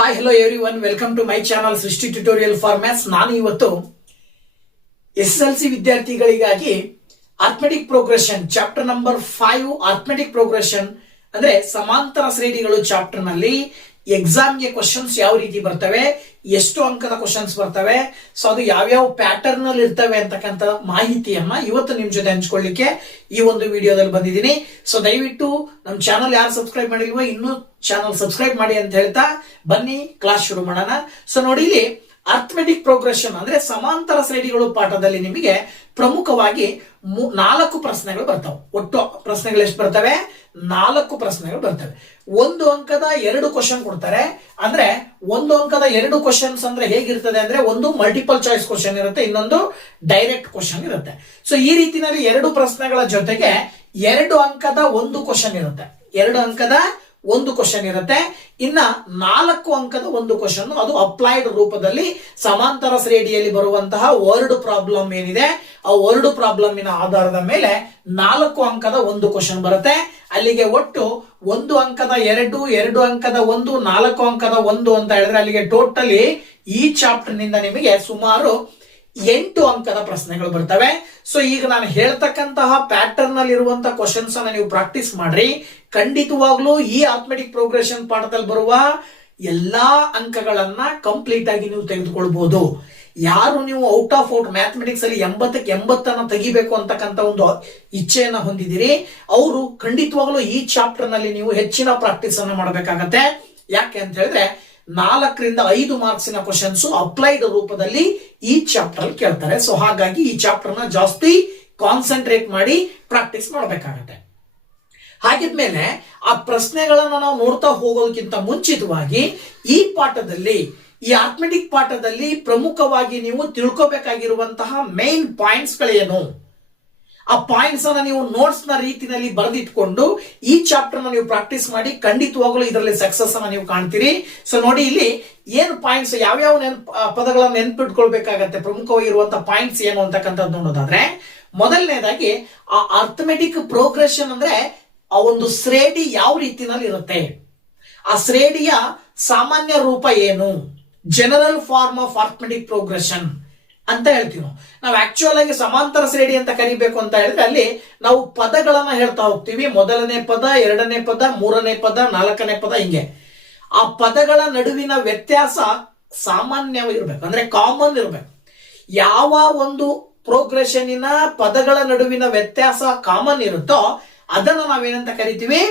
Hi hello everyone, welcome to my channel Srishti tutorial for maths. ನಾನು ಇವತ್ತು SSLC ವಿದ್ಯಾರ್ಥಿಗಳಿಗಾಗಿ arithmetic progression chapter number 5 arithmetic progression ಅಂದ್ರೆ ಸಮಾಂತರ ಶ್ರೇಣಿಗಳು chapter ನಲ್ಲಿ ಎಕ್ಸಾಮ್ಗೆ ಕ್ವಶನ್ಸ್ ಯಾವ ರೀತಿ ಬರ್ತವೆ, ಎಷ್ಟು ಅಂಕದ ಕ್ವಶನ್ಸ್ ಬರ್ತವೆ, ಸೊ ಅದು ಯಾವ್ಯಾವ ಪ್ಯಾಟರ್ನ್ ಅಲ್ಲಿ ಇರ್ತವೆ ಅಂತಕ್ಕಂಥ ಮಾಹಿತಿಯನ್ನ ಇವತ್ತು ನಿಮ್ ಜೊತೆ ಹಂಚ್ಕೊಳ್ಳಿಕ್ಕೆ ಈ ಒಂದು ವಿಡಿಯೋದಲ್ಲಿ ಬಂದಿದ್ದೀನಿ. ಸೊ ದಯವಿಟ್ಟು ನಮ್ಮ ಚಾನಲ್ ಯಾರು ಸಬ್ಸ್ಕ್ರೈಬ್ ಮಾಡಿಲ್ವೋ ಇನ್ನೂ ಚಾನಲ್ ಸಬ್ಸ್ಕ್ರೈಬ್ ಮಾಡಿ ಅಂತ ಹೇಳ್ತಾ ಬನ್ನಿ ಕ್ಲಾಸ್ ಶುರು ಮಾಡೋಣ. ಸೊ ನೋಡಿ, ಇಲ್ಲಿ ಅರ್ಥಮೆಟಿಕ್ ಪ್ರೋಗ್ರೆಷನ್ ಅಂದ್ರೆ ಸಮಾಂತರ ಶ್ರೇಣಿಗಳು ಪಾಠದಲ್ಲಿ ನಿಮಗೆ ಪ್ರಮುಖವಾಗಿ 4 ಪ್ರಶ್ನೆಗಳು ಬರ್ತವೆ. ಒಟ್ಟು ಪ್ರಶ್ನೆಗಳು ಎಷ್ಟು ಬರ್ತವೆ? 4 ಪ್ರಶ್ನೆಗಳು ಬರ್ತವೆ. 1 ಅಂಕದ 2 ಕ್ವಶನ್ ಕೊಡ್ತಾರೆ. ಅಂದ್ರೆ 1 ಅಂಕದ 2 ಕ್ವಶನ್ಸ್ ಅಂದ್ರೆ ಹೇಗಿರ್ತದೆ ಅಂದ್ರೆ, ಒಂದು ಮಲ್ಟಿಪಲ್ ಚಾಯ್ಸ್ ಕ್ವಶನ್ ಇರುತ್ತೆ, ಇನ್ನೊಂದು ಡೈರೆಕ್ಟ್ ಕ್ವಶನ್ ಇರುತ್ತೆ. ಸೊ ಈ ರೀತಿಯಲ್ಲಿ 2 ಪ್ರಶ್ನೆಗಳ ಜೊತೆಗೆ 2 ಅಂಕದ 1 ಕ್ವಶನ್ ಇರುತ್ತೆ. 2 ಅಂಕದ 1 ಕ್ವಶನ್ ಇರುತ್ತೆ. ಇನ್ನ 4 ಅಂಕದ 1 ಕ್ವಶನ್, ಅದು ಅಪ್ಲೈಡ್ ರೂಪದಲ್ಲಿ ಸಮಾಂತರ ಶ್ರೇಣಿಯಲ್ಲಿ ಬರುವಂತಹ ವರ್ಡ್ ಪ್ರಾಬ್ಲಮ್ ಏನಿದೆ ಆ ವರ್ಡ್ ಪ್ರಾಬ್ಲಮಿನ ಆಧಾರದ ಮೇಲೆ 4 ಅಂಕದ 1 ಕ್ವಶನ್ ಬರುತ್ತೆ. ಅಲ್ಲಿಗೆ ಒಟ್ಟು 1 ಅಂಕದ 2, 2 ಅಂಕದ 1, 4 ಅಂಕದ 1 ಅಂತ ಹೇಳಿದ್ರೆ ಅಲ್ಲಿಗೆ ಟೋಟಲಿ ಈ ಚಾಪ್ಟರ್ ನಿಂದ ನಿಮಗೆ ಸುಮಾರು 8 ಅಂಕದ ಪ್ರಶ್ನೆಗಳು ಬರ್ತವೆ. ಸೊ ಈಗ ನಾನು ಹೇಳ್ತಕ್ಕಂತಹ ಪ್ಯಾಟರ್ನ್ ಅಲ್ಲಿ ಇರುವಂತಹ ಕ್ವಶನ್ಸ್ ಅನ್ನ ನೀವು ಪ್ರಾಕ್ಟೀಸ್ ಮಾಡ್ರಿ. ಖಂಡಿತವಾಗ್ಲೂ ಈ ಅರ್ಥಮೆಟಿಕ್ ಪ್ರೋಗ್ರೆಷನ್ ಪಾಠದಲ್ಲಿ ಬರುವ ಎಲ್ಲಾ ಅಂಕಗಳನ್ನ ಕಂಪ್ಲೀಟ್ ಆಗಿ ನೀವು ತೆಗೆದುಕೊಳ್ಬಹುದು. ಯಾರು ನೀವು ಔಟ್ ಆಫ್ ಮ್ಯಾಥಮೆಟಿಕ್ಸ್ ಅಲ್ಲಿ 80ಕ್ಕೆ 80 ತೆಗಿಬೇಕು ಅಂತಕ್ಕಂಥ ಒಂದು ಇಚ್ಛೆಯನ್ನ ಹೊಂದಿದ್ದೀರಿ, ಅವರು ಖಂಡಿತವಾಗ್ಲೂ ಈ ಚಾಪ್ಟರ್ ನಲ್ಲಿ ನೀವು ಹೆಚ್ಚಿನ ಪ್ರಾಕ್ಟೀಸ್ ಅನ್ನ ಮಾಡಬೇಕಾಗತ್ತೆ. ಯಾಕೆ ಅಂತ ಹೇಳಿದ್ರೆ 4 ರಿಂದ 5 ಮಾರ್ಕ್ಸಿನ ಕ್ವಶನ್ಸ್ ಅಪ್ಲೈಡ್ ರೂಪದಲ್ಲಿ ಈ ಚಾಪ್ಟರ್ ಅಲ್ಲಿ ಕೇಳ್ತಾರೆ. ಸೊ ಹಾಗಾಗಿ ಈ ಚಾಪ್ಟರ್ ನ ಜಾಸ್ತಿ ಕಾನ್ಸಂಟ್ರೇಟ್ ಮಾಡಿ ಪ್ರಾಕ್ಟೀಸ್ ಮಾಡಬೇಕಾಗತ್ತೆ. ಹಾಗಿದ್ಮೇಲೆ ಆ ಪ್ರಶ್ನೆಗಳನ್ನ ನಾವು ನೋಡ್ತಾ ಹೋಗೋದಕ್ಕಿಂತ ಮುಂಚಿತವಾಗಿ ಈ ಪಾಠದಲ್ಲಿ, ಈ ಅರ್ಥಮೆಟಿಕ್ ಪಾಠದಲ್ಲಿ ಪ್ರಮುಖವಾಗಿ ನೀವು ತಿಳ್ಕೋಬೇಕಾಗಿರುವಂತಹ ಮೇನ್ ಪಾಯಿಂಟ್ಸ್ ಗಳೇನು, ಆ ಪಾಯಿಂಟ್ಸ್ ಅನ್ನ ನೀವು ನೋಟ್ಸ್ ನ ರೀತಿಯಲ್ಲಿ ಬರೆದಿಟ್ಕೊಂಡು ಈ ಚಾಪ್ಟರ್ ನ ನೀವು ಪ್ರಾಕ್ಟೀಸ್ ಮಾಡಿ ಖಂಡಿತವಾಗ್ಲೂ ಇದರಲ್ಲಿ ಸಕ್ಸಸ್ ಅನ್ನ ನೀವು ಕಾಣ್ತೀರಿ. ಸೊ ನೋಡಿ, ಇಲ್ಲಿ ಏನು ಪಾಯಿಂಟ್ಸ್, ಯಾವ್ಯಾವ ಪದಗಳನ್ನ ನೆನ್ಪಿಟ್ಕೊಳ್ಬೇಕಾಗತ್ತೆ, ಪ್ರಮುಖವಾಗಿರುವಂತಹ ಪಾಯಿಂಟ್ಸ್ ಏನು ಅಂತಕ್ಕಂಥದ್ದು ನೋಡೋದಾದ್ರೆ, ಮೊದಲನೇದಾಗಿ ಆ ಅರ್ಥಮೆಟಿಕ್ ಪ್ರೋಗ್ರೆಷನ್ ಅಂದ್ರೆ ಆ ಒಂದು ಶ್ರೇಣಿ ಯಾವ ರೀತಿನಲ್ಲಿ ಇರುತ್ತೆ, ಆ ಶ್ರೇಣಿಯ ಸಾಮಾನ್ಯ ರೂಪ ಏನು, general form of arithmetic progression ಅಂತ ಹೇಳ್ತೀವಿ. ನಾವು ಆಕ್ಚುಯಲ್ ಆಗಿ ಸಮಾಂತರ ಶ್ರೇಣಿ ಅಂತ ಕರಿಬೇಕು ಅಂತ ಹೇಳಿದ್ರೆ ಅಲ್ಲಿ ನಾವು ಪದಗಳನ್ನ ಹೇಳ್ತಾ ಹೋಗ್ತೀವಿ. ಮೊದಲನೇ ಪದ, 2ನೇ ಪದ, 3ನೇ ಪದ, 4ನೇ ಪದ, ಹಿಂಗೆ ಆ ಪದಗಳ ನಡುವಿನ ವ್ಯತ್ಯಾಸ ಸಾಮಾನ್ಯವಾಗಿರ್ಬೇಕು, ಅಂದ್ರೆ ಕಾಮನ್ ಇರ್ಬೇಕು. ಯಾವ ಒಂದು ಪ್ರೋಗ್ರೆಷನ್ನಿನ ಪದಗಳ ನಡುವಿನ ವ್ಯತ್ಯಾಸ ಕಾಮನ್ ಇರುತ್ತೋ ಅದನ್ನ ನಾವೇನಂತ ಕರಿತೀವಿ?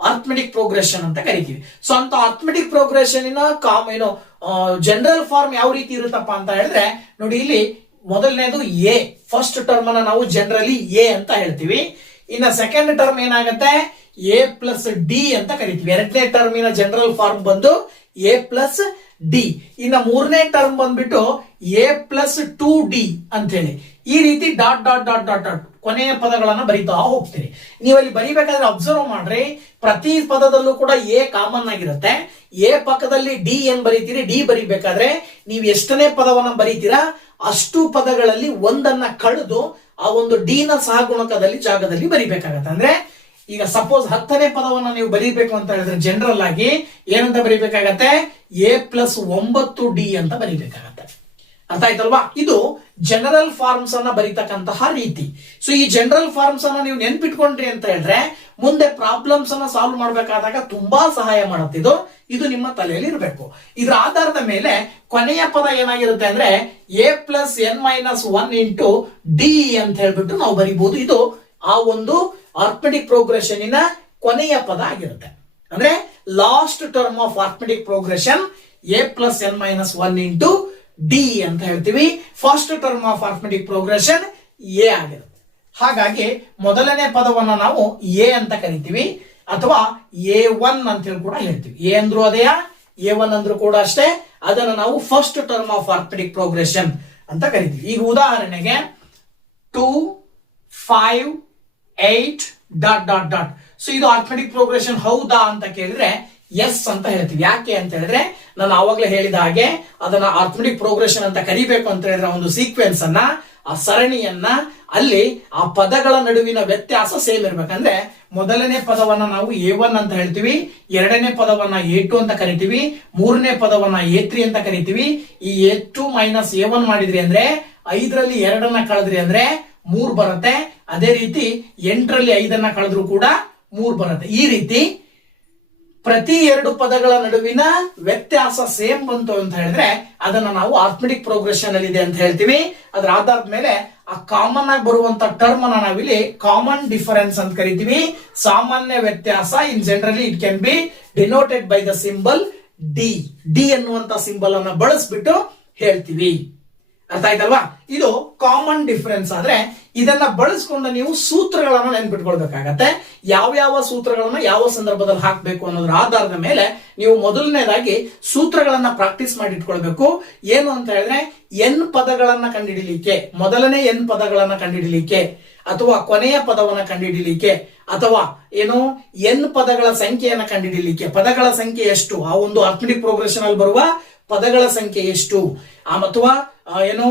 ಅರ್ಥಮೆಟಿಕ್ ಪ್ರೋಗ್ರೆಷನ್ ಅಂತ ಕರಿತೀವಿ. ಸೊ ಅಂತ ಅರ್ಥಮೆಟಿಕ್ ಪ್ರೋಗ್ರೆಷನ್ ಏನು ಜನರಲ್ ಫಾರ್ಮ್ ಯಾವ ರೀತಿ ಇರುತ್ತಪ್ಪ ಅಂತ ಹೇಳಿದ್ರೆ, ನೋಡಿ ಇಲ್ಲಿ ಮೊದಲನೇದು ಎ, ಫಸ್ಟ್ ಟರ್ಮ್ ಅನ್ನ ನಾವು ಜನರಲಿ ಎ ಅಂತ ಹೇಳ್ತೀವಿ. ಇನ್ನ ಸೆಕೆಂಡ್ ಟರ್ಮ್ ಏನಾಗುತ್ತೆ? ಎ ಪ್ಲಸ್ ಡಿ ಅಂತ ಕರಿತೀವಿ. 2ನೇ ಟರ್ಮಿನ ಜನರಲ್ ಫಾರ್ಮ್ ಬಂದು ಎ ಪ್ಲಸ್ ಡಿ. ಇನ್ನ 3ನೇ ಟರ್ಮ್ ಬಂದ್ಬಿಟ್ಟು ಎ ಪ್ಲಸ್ 2d ಅಂತ ಹೇಳಿ ಈ ರೀತಿ dot dot dot dot dot ಕೊನೆಯ ಪದಗಳನ್ನ ಬರಿತಾ ಹೋಗ್ತೀರಿ. ನೀವಲ್ಲಿ ಬರಿಬೇಕಾದ್ರೆ ಅಬ್ಸರ್ವ್ ಮಾಡ್ರಿ, ಪ್ರತಿ ಪದದಲ್ಲೂ ಕೂಡ ಎ ಕಾಮನ್ ಆಗಿರುತ್ತೆ. ಎ ಪಕ್ಕದಲ್ಲಿ ಡಿ ಏನ್ ಬರೀತೀರಿ, ಡಿ ಬರಿಬೇಕಾದ್ರೆ ನೀವು ಎಷ್ಟನೇ ಪದವನ್ನ ಬರೀತೀರಾ ಅಷ್ಟು ಪದಗಳಲ್ಲಿ ಒಂದನ್ನ ಕಳೆದು ಆ ಒಂದು ಡಿ ನ ಸಹಗುಣಕದಲ್ಲಿ ಜಾಗದಲ್ಲಿ ಬರಿಬೇಕಾಗತ್ತೆ. ಅಂದ್ರೆ ಈಗ ಸಪೋಸ್ 10ನೇ ಪದವನ್ನ ನೀವು ಬರೀಬೇಕು ಅಂತ ಹೇಳಿದ್ರೆ ಜನರಲ್ ಆಗಿ ಏನಂತ ಬರೀಬೇಕಾಗತ್ತೆ? ಎ ಪ್ಲಸ್ 9d ಅಂತ ಬರೀಬೇಕಾಗತ್ತೆ. ಅರ್ಥ ಆಯ್ತಲ್ವಾ? ಇದು ಜನರಲ್ ಫಾರ್ಮ್ಸ್ ಅನ್ನ ಬರೀತಕ್ಕಂತಹ ರೀತಿ. ಸೊ ಈ ಜನರಲ್ ಫಾರ್ಮ್ಸ್ ಅನ್ನ ನೀವು ನೆನ್ಪಿಟ್ಕೊಂಡ್ರಿ ಅಂತ ಹೇಳಿದ್ರೆ ಮುಂದೆ ಪ್ರಾಬ್ಲಮ್ಸ್ ಅನ್ನ ಸಾಲ್ವ್ ಮಾಡಬೇಕಾದಾಗ ತುಂಬಾ ಸಹಾಯ ಮಾಡುತ್ತೆ. ಇದು ನಿಮ್ಮ ತಲೆಯಲ್ಲಿ ಇರಬೇಕು. ಇದರ ಆಧಾರದ ಮೇಲೆ ಕೊನೆಯ ಪದ ಏನಾಗಿರುತ್ತೆ ಅಂದ್ರೆ A plus n minus 1 into D ಅಂತ ಹೇಳ್ಬಿಟ್ಟು ನಾವು ಬರೀಬಹುದು. ಇದು ಆ ಒಂದು ಅರ್ಥಮೆಟಿಕ್ ಪ್ರೋಗ್ರೆಷನ್ ಕೊನೆಯ ಪದ ಆಗಿರುತ್ತೆ. ಅಂದ್ರೆ last term of arithmetic progression A plus n minus 1 into D ಅಂತ ಹೇಳ್ತೀವಿ. First term of arithmetic progression A ಆಗಿರುತ್ತೆ. ಹಾಗಾಗಿ ಮೊದಲನೇ ಪದವನ್ನ ನಾವು ಎ ಅಂತ ಕರಿತೀವಿ, ಅಥವಾ A1 ಅಂತ ಹೇಳಿ ಕೂಡ ಹೇಳ್ತೀವಿ. ಎ ಅಂದ್ರೂ ಅದೇ, A1 ಅಂದ್ರೂ ಕೂಡ ಅಷ್ಟೇ. ಅದನ್ನ ನಾವು first term of arithmetic progression ಅಂತ ಕರಿತೀವಿ. ಈಗ ಉದಾಹರಣೆಗೆ 2, 5, 8 ಡಾಟ್ ಡಾಟ್ ಡಾಟ್. ಸೊ ಇದು ಅರ್ಥಮೆಟಿಕ್ ಪ್ರೋಗ್ರೆಷನ್ ಹೌದಾ ಅಂತ ಕೇಳಿದ್ರೆ ಎಸ್ ಅಂತ ಹೇಳ್ತೀವಿ. ಯಾಕೆ ಅಂತ ಹೇಳಿದ್ರೆ ನಾನು ಆವಾಗಲೇ ಹೇಳಿದ ಹಾಗೆ ಅದನ್ನ ಅರ್ಥಮೆಟಿಕ್ ಪ್ರೋಗ್ರೆಷನ್ ಅಂತ ಕರಿಬೇಕು ಅಂತ ಹೇಳಿದ್ರೆ ಒಂದು ಸೀಕ್ವೆನ್ಸ್ ಅನ್ನ ಆ ಸರಣಿಯನ್ನ ಅಲ್ಲಿ ಆ ಪದಗಳ ನಡುವಿನ ವ್ಯತ್ಯಾಸ ಸೇಮ್ ಇರ್ಬೇಕಂದ್ರೆ ಮೊದಲನೇ ಪದವನ್ನ ನಾವು A1 ಅಂತ ಹೇಳ್ತೀವಿ, ಎರಡನೇ ಪದವನ್ನ A2 ಅಂತ ಕರಿತೀವಿ, ಮೂರನೇ ಪದವನ್ನ A3 ಅಂತ ಕರಿತೀವಿ. ಈ A2 ಮೈನಸ್ A1 ಮಾಡಿದ್ರಿ ಅಂದ್ರೆ 5ರಲ್ಲಿ 2 ಕಳೆದ್ರಿ ಅಂದ್ರೆ 3 ಬರುತ್ತೆ. ಅದೇ ರೀತಿ 8ರಲ್ಲಿ 5 ಕಳೆದ್ರು ಕೂಡ 3 ಬರುತ್ತೆ. ಈ ರೀತಿ ಪ್ರತಿ 2 ಪದಗಳ ನಡುವಿನ ವ್ಯತ್ಯಾಸ ಸೇಮ್ ಬಂತು ಅಂತ ಹೇಳಿದ್ರೆ ಅದನ್ನ ನಾವು ಆರ್ಥಮೆಟಿಕ್ ಪ್ರೋಗ್ರೆಷನ್ ಅಲ್ಲಿ ಇದೆ ಅಂತ ಹೇಳ್ತೀವಿ. ಅದರ ಆಧಾರದ ಮೇಲೆ ಆ ಕಾಮನ್ ಆಗಿ ಬರುವಂತ ಟರ್ಮ್ ಅನ್ನ ನಾವಿಲ್ಲಿ ಕಾಮನ್ ಡಿಫರೆನ್ಸ್ ಅಂತ ಕರಿತೀವಿ. ಸಾಮಾನ್ಯ ವ್ಯತ್ಯಾಸ in generally it can be denoted by the symbol D. D ಅನ್ನುವಂತ ಸಿಂಬಲ್ ಅನ್ನ ಬಳಸ್ಬಿಟ್ಟು ಹೇಳ್ತೀವಿ. ಅರ್ಥ ಆಯ್ತಲ್ವಾ? ಇದು ಕಾಮನ್ ಡಿಫರೆನ್ಸ್. ಆದ್ರೆ ಇದನ್ನ ಬಳಸ್ಕೊಂಡು ನೀವು ಸೂತ್ರಗಳನ್ನ ನೆನ್ಪಿಟ್ಕೊಳ್ಬೇಕಾಗತ್ತೆ. ಯಾವ ಸೂತ್ರಗಳನ್ನ ಯಾವ ಸಂದರ್ಭದಲ್ಲಿ ಹಾಕಬೇಕು ಅನ್ನೋದ್ರ ಆಧಾರದ ಮೇಲೆ ನೀವು ಮೊದಲನೇದಾಗಿ ಸೂತ್ರಗಳನ್ನ ಪ್ರಾಕ್ಟೀಸ್ ಮಾಡಿ ಇಟ್ಕೊಳ್ಬೇಕು. ಏನು ಅಂತ ಹೇಳಿದ್ರೆ ಎನ್ ಪದಗಳನ್ನ ಕಂಡುಹಿಡಿಲಿಕ್ಕೆ, ಮೊದಲನೇ ಎನ್ ಪದಗಳನ್ನ ಕಂಡುಹಿಡಿಲಿಕ್ಕೆ ಅಥವಾ ಕೊನೆಯ ಪದವನ್ನ ಕಂಡುಹಿಡಿಲಿಕ್ಕೆ ಅಥವಾ ಏನು ಎನ್ ಪದಗಳ ಸಂಖ್ಯೆಯನ್ನ ಕಂಡುಹಿಡಿಲಿಕ್ಕೆ, ಪದಗಳ ಸಂಖ್ಯೆ ಎಷ್ಟು, ಆ ಒಂದು ಆರ್ಥಮೆಟಿಕ್ ಪ್ರೋಗ್ರೆಷನ್ ಅಲ್ಲಿ ಬರುವ ಪದಗಳ ಸಂಖ್ಯೆ ಎಷ್ಟು, ಅಥವಾ ಏನು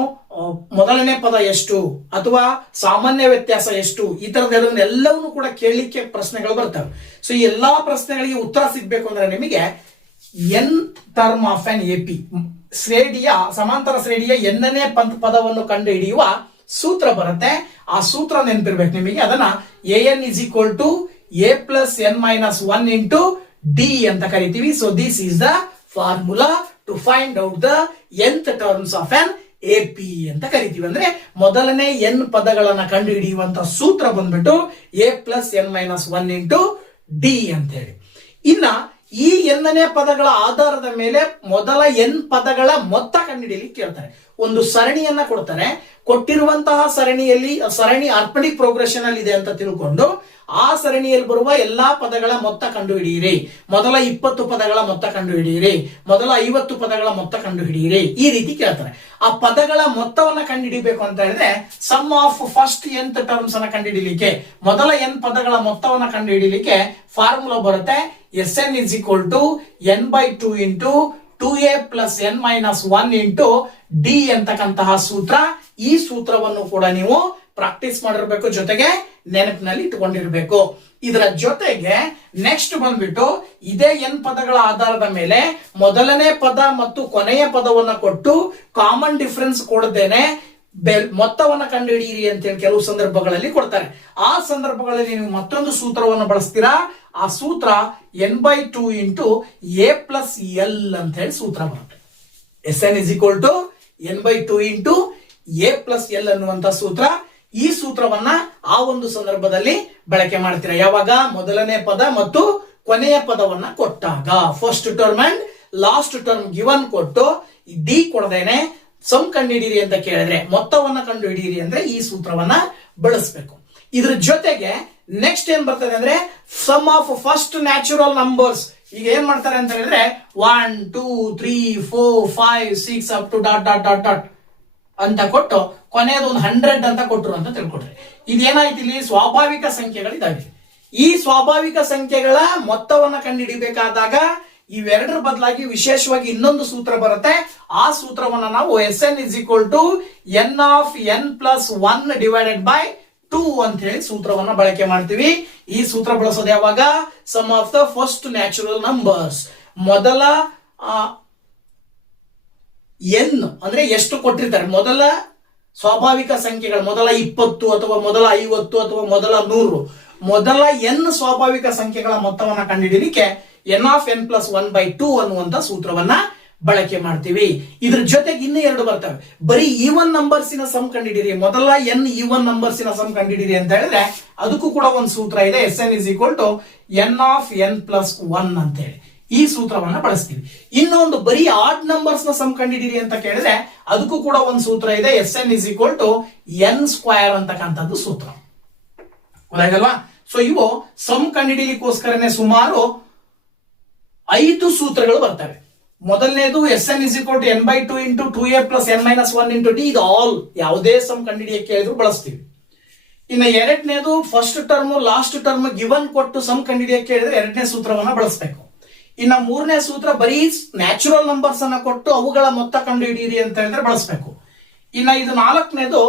ಮೊದಲನೇ ಪದ ಎಷ್ಟು ಅಥವಾ ಸಾಮಾನ್ಯ ವ್ಯತ್ಯಾಸ ಎಷ್ಟು, ಈ ತರದ ಎಲ್ಲವನ್ನೂ ಕೂಡ ಕೇಳಲಿಕ್ಕೆ ಪ್ರಶ್ನೆಗಳು ಬರ್ತವೆ. ಸೊ ಈ ಎಲ್ಲಾ ಪ್ರಶ್ನೆಗಳಿಗೆ ಉತ್ತರ ಸಿಗ್ಬೇಕು ಅಂದ್ರೆ ನಿಮಗೆ n term of an AP ಶ್ರೇಣಿಯ ಸಮಾಂತರ ಶ್ರೇಣಿಯ ಎನ್ನನೇ ಪದವನ್ನು ಕಂಡು ಹಿಡಿಯುವ ಸೂತ್ರ ಬರುತ್ತೆ. ಆ ಸೂತ್ರ ನೆನಪಿರ್ಬೇಕು ನಿಮಗೆ. ಅದನ್ನ n is equal to A plus N minus 1 into D ಅಂತ ಕರಿತೀವಿ. So this is the formula to find out the nth terms of an AP ಅಂತ ಕರಿತೀವಿ. ಅಂದ್ರೆ ಮೊದಲನೇ ಎನ್ ಪದಗಳನ್ನ ಕಂಡು ಹಿಡಿಯುವಂತ ಸೂತ್ರ ಬಂದ್ಬಿಟ್ಟು A plus N minus 1 into D ಅಂತ ಹೇಳಿ. ಇನ್ನ ಈ ಎನ್ನನೇ ಪದಗಳ ಆಧಾರದ ಮೇಲೆ ಮೊದಲ ಎನ್ ಪದಗಳ ಮೊತ್ತ ಕಂಡುಹಿಡಿಯಲಿಕ್ಕೆ ಕೇಳ್ತಾರೆ. ಒಂದು ಸರಣಿಯನ್ನ ಕೊಡ್ತಾರೆ. ಕೊಟ್ಟಿರುವಂತಹ ಸರಣಿ ಆರ್ಥಮೆಟಿಕ್ ಪ್ರೋಗ್ರೆಷನ್ ಅಲ್ಲಿ ಇದೆ ಅಂತ ತಿಳ್ಕೊಂಡು ಆ ಸರಣಿಯಲ್ಲಿ ಬರುವ ಎಲ್ಲಾ ಪದಗಳ ಮೊತ್ತ ಕಂಡು ಹಿಡಿಯಿರಿ. ಮೊದಲ 20 ಪದಗಳ ಮೊತ್ತ ಕಂಡು ಹಿಡಿಯಿರಿ, ಮೊದಲ 50 ಪದಗಳ ಮೊತ್ತ ಕಂಡು ಹಿಡಿಯಿರಿ, ಈ ರೀತಿ ಕೇಳ್ತಾರೆ. ಆ ಪದಗಳ ಮೊತ್ತವನ್ನ ಕಂಡುಹಿಡಿಬೇಕು ಅಂತ ಹೇಳಿದ್ರೆ sum of first nth terms ಅನ್ನ ಕಂಡುಹಿಡಿಯಲಿಕ್ಕೆ, ಮೊದಲ n ಪದಗಳ ಮೊತ್ತವನ್ನ ಕಂಡುಹಿಡಿಯಲಿಕ್ಕೆ ಫಾರ್ಮುಲಾ ಬರುತ್ತೆ. Sn is equal to n/2 into 2a plus n minus 1 into d ಅಂತಕ್ಕಂತಹ ಸೂತ್ರ. ಈ ಸೂತ್ರವನ್ನು ಕೂಡ ನೀವು ಪ್ರಾಕ್ಟೀಸ್ ಮಾಡಿರ್ಬೇಕು, ಜೊತೆಗೆ ನೆನಪಿನಲ್ಲಿ ಇಟ್ಟುಕೊಂಡಿರ್ಬೇಕು. ಇದರ ಜೊತೆಗೆ ನೆಕ್ಸ್ಟ್ ಬಂದ್ಬಿಟ್ಟು ಇದೇ ಎನ್ ಪದಗಳ ಆಧಾರದ ಮೇಲೆ ಮೊದಲನೇ ಪದ ಮತ್ತು ಕೊನೆಯ ಪದವನ್ನ ಕೊಟ್ಟು ಕಾಮನ್ ಡಿಫರೆನ್ಸ್ ಕೊಡದೇನೆ ಮೊತ್ತವನ್ನ ಕಂಡುಹಿಡಿಯಿರಿ ಅಂತ ಹೇಳಿ ಕೆಲವು ಸಂದರ್ಭಗಳಲ್ಲಿ ಕೊಡ್ತಾರೆ. ಆ ಸಂದರ್ಭಗಳಲ್ಲಿ ನೀವು ಮತ್ತೊಂದು ಸೂತ್ರವನ್ನು ಬಳಸ್ತೀರಾ. ಆ ಸೂತ್ರ n/2 into A plus L ಅಂತ ಹೇಳಿ ಸೂತ್ರ ಬರುತ್ತೆ. Sn is equal to n/2 into A plus L ಅನ್ನುವಂತ ಸೂತ್ರ. ಈ ಸೂತ್ರವನ್ನ ಆ ಒಂದು ಸಂದರ್ಭದಲ್ಲಿ ಬಳಕೆ ಮಾಡ್ತೀರಾ. ಯಾವಾಗ? ಮೊದಲನೇ ಪದ ಮತ್ತು ಕೊನೆಯ ಪದವನ್ನ ಕೊಟ್ಟಾಗ. First term and last term given ಕೊಟ್ಟು ಡಿ ಕೊಡದೇನೆ ಸಮ್ ಕಂಡುಹಿಡಿಯಿರಿ ಅಂತ ಕೇಳಿದ್ರೆ, ಮೊತ್ತವನ್ನ ಕಂಡು ಹಿಡಿಯಿರಿ ಅಂದ್ರೆ ಈ ಸೂತ್ರವನ್ನ ಬಳಸಬೇಕು. ಇದ್ರ ಜೊತೆಗೆ ನೆಕ್ಸ್ಟ್ ಏನ್ ಬರ್ತದೆ ಅಂದ್ರೆ sum of first natural numbers. ಈಗ ಏನ್ ಮಾಡ್ತಾರೆ ಅಂತ ಹೇಳಿದ್ರೆ 1 2 3 4 5 6 up to dot dot dot dot ಅಂತ ಕೊಟ್ಟು ಕೊನೆಯದು ಒಂದು 100 ಅಂತ ಕೊಟ್ಟರು ಅಂತ ತಿಳ್ಕೊಡ್ರಿ. ಇದೇನಾಯ್ತು, ಇಲ್ಲಿ ಸ್ವಾಭಾವಿಕ ಸಂಖ್ಯೆಗಳಿದಾವೆ. ಈ ಸ್ವಾಭಾವಿಕ ಸಂಖ್ಯೆಗಳ ಮೊತ್ತವನ್ನ ಕಂಡುಹಿಡಿಬೇಕಾದಾಗ ಇವೆರಡರ ಬದಲಾಗಿ ವಿಶೇಷವಾಗಿ ಇನ್ನೊಂದು ಸೂತ್ರ ಬರುತ್ತೆ. ಆ ಸೂತ್ರವನ್ನ ನಾವು Sn is equal to n of n plus 1 divided by 2 ಅಂತ ಹೇಳಿ ಸೂತ್ರವನ್ನ ಬಳಕೆ ಮಾಡ್ತೀವಿ. ಈ ಸೂತ್ರ ಬಳಸೋದು ಯಾವಾಗ? Sum of the first natural numbers. ಮೊದಲ ಎನ್ ಅಂದ್ರೆ ಎಷ್ಟು ಕೊಟ್ಟಿರ್ತಾರೆ, ಮೊದಲ ಸ್ವಾಭಾವಿಕ ಸಂಖ್ಯೆಗಳು, ಮೊದಲ 20 ಅಥವಾ ಮೊದಲ 50 ಅಥವಾ ಮೊದಲ 100, ಮೊದಲ ಎನ್ ಸ್ವಾಭಾವಿಕ ಸಂಖ್ಯೆಗಳ ಮೊತ್ತವನ್ನ ಕಂಡುಹಿಡಿಯಲಿಕ್ಕೆ n of n plus 1/2 ಅನ್ನುವಂತ ಸೂತ್ರವನ್ನ ಬಳಕೆ ಮಾಡ್ತೀವಿ. ಇದ್ರ ಜೊತೆಗೆ ಇನ್ನೂ 2 ಬರ್ತವೆ. ಬರೀ ಈವನ್ ನಂಬರ್ಸಿನ ಸಮ್ ಕಂಡುಹಿಡಿಯಿರಿ, ಮೊದಲ ಎನ್ ಈವನ್ ನಂಬರ್ಸಿನ ಸಮ್ ಕಂಡುಹಿಡಿಯಿರಿ ಅಂತ ಹೇಳಿದ್ರೆ ಅದಕ್ಕೂ ಕೂಡ ಒಂದು ಸೂತ್ರ ಇದೆ. Sn is equal to n of n plus 1 ಅಂತ ಹೇಳಿ ಈ ಸೂತ್ರವನ್ನ ಬಳಸ್ತೀವಿ. ಇನ್ನೊಂದು ಬರೀ ಆಡ್ ನಂಬರ್ಸ್ ನ ಸಮ್ ಕಂಡುಹಿಡಿಯಿರಿ ಅಂತ ಕೇಳಿದ್ರೆ ಅದಕ್ಕೂ ಕೂಡ ಒಂದು ಸೂತ್ರ ಇದೆ. Sn is equal to n square ಅಂತಕ್ಕಂಥದ್ದು ಸೂತ್ರ. ಗೊತ್ತಾಗಲ್ವಾ? ಸೊ ಇವು ಸಮ್ ಕಂಡುಹಿಡಿಯಲಿಕ್ಕೋಸ್ಕರನೇ ಸುಮಾರು 5 ಸೂತ್ರಗಳು ಬರ್ತವೆ. ಮೊದಲನೇದು Sn is equal to n/2 into 2a plus n minus 1 into D. ಇದು ಆಲ್ ಯಾವುದೇ ಸಮ್ ಕಂಡುಹಿಡಿಯಕ್ಕೆ ಹೇಳಿದ್ರು ಬಳಸ್ತೀವಿ. ಇನ್ನು ಎರಡನೇದು first term last term given ಕೊಟ್ಟು ಸಮ್ ಕಂಡುಹಿಡಿಯಕ್ಕೆ ಹೇಳಿದ್ರೆ ಎರಡನೇ ಸೂತ್ರವನ್ನ ಬಳಸಬೇಕು. ಇನ್ನು ಮೂರನೇ ಸೂತ್ರ ಬರೀ ನ್ಯಾಚುರಲ್ ನಂಬರ್ಸ್ ಅನ್ನ ಕೊಟ್ಟು ಅವುಗಳ ಮೊತ್ತ ಕಂಡು ಹಿಡಿಯಿರಿ ಅಂತ ಹೇಳಿದ್ರೆ ಬಳಸಬೇಕು. ಇನ್ನ ಇದು ನಾಲ್ಕನೇದು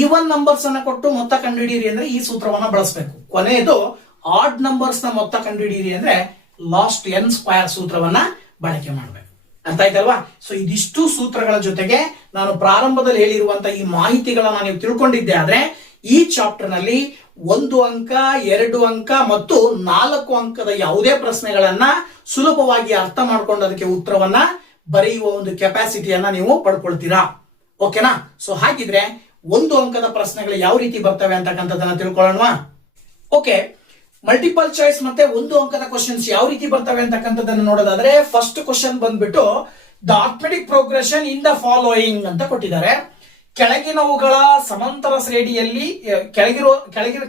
ಈವನ್ ನಂಬರ್ಸ್ ಅನ್ನ ಕೊಟ್ಟು ಮೊತ್ತ ಕಂಡುಹಿಡಿಯಿರಿ ಅಂದ್ರೆ ಈ ಸೂತ್ರವನ್ನ ಬಳಸಬೇಕು. ಕೊನೆಯದು ಆಡ್ ನಂಬರ್ಸ್ ನ ಮೊತ್ತ ಕಂಡುಹಿಡಿಯಿರಿ ಅಂದ್ರೆ ಲಾಸ್ಟ್ n ಸ್ಕ್ವೇರ್ ಸೂತ್ರವನ್ನ ಬಳಕೆ ಮಾಡಬೇಕು. ಅರ್ಥ ಆಯ್ತಲ್ವಾ? ಸೊ ಇದಿಷ್ಟು ಸೂತ್ರಗಳ ಜೊತೆಗೆ ನಾನು ಪ್ರಾರಂಭದಲ್ಲಿ ಹೇಳಿರುವಂತಹ ಈ ಮಾಹಿತಿಗಳನ್ನ ನೀವು ತಿಳ್ಕೊಂಡಿದ್ದೆ ಆದ್ರೆ ಈ ಚಾಪ್ಟರ್ ನಲ್ಲಿ 1 ಅಂಕ 2 ಅಂಕ ಮತ್ತು 4 ಅಂಕದ ಯಾವುದೇ ಪ್ರಶ್ನೆಗಳನ್ನ ಸುಲಭವಾಗಿ ಅರ್ಥ ಮಾಡ್ಕೊಂಡು ಅದಕ್ಕೆ ಉತ್ತರವನ್ನ ಬರೆಯುವ ಒಂದು ಕೆಪಾಸಿಟಿಯನ್ನ ನೀವು ಪಡ್ಕೊಳ್ತೀರಾ. ಓಕೆನಾ? ಸೊ ಹಾಗಿದ್ರೆ 1 ಅಂಕದ ಪ್ರಶ್ನೆಗಳು ಯಾವ ರೀತಿ ಬರ್ತವೆ ಅಂತಕ್ಕಂಥದ್ದನ್ನ ತಿಳ್ಕೊಳ್ಳೋಣ. ಓಕೆ, ಮಲ್ಟಿಪಲ್ ಚಾಯ್ಸ್ ಮತ್ತೆ 1 ಅಂಕದ ಕ್ವಶನ್ಸ್ ಯಾವ ರೀತಿ ಬರ್ತವೆ ಅಂತಕ್ಕಂಥದ್ದನ್ನು ನೋಡೋದಾದ್ರೆ ಫಸ್ಟ್ ಕ್ವಶನ್ ಬಂದ್ಬಿಟ್ಟು the arithmetic progression in the following ಅಂತ ಕೊಟ್ಟಿದ್ದಾರೆ. ಕೆಳಗಿನವುಗಳ ಸಮಾಂತರ ಶ್ರೇಣಿಯಲ್ಲಿ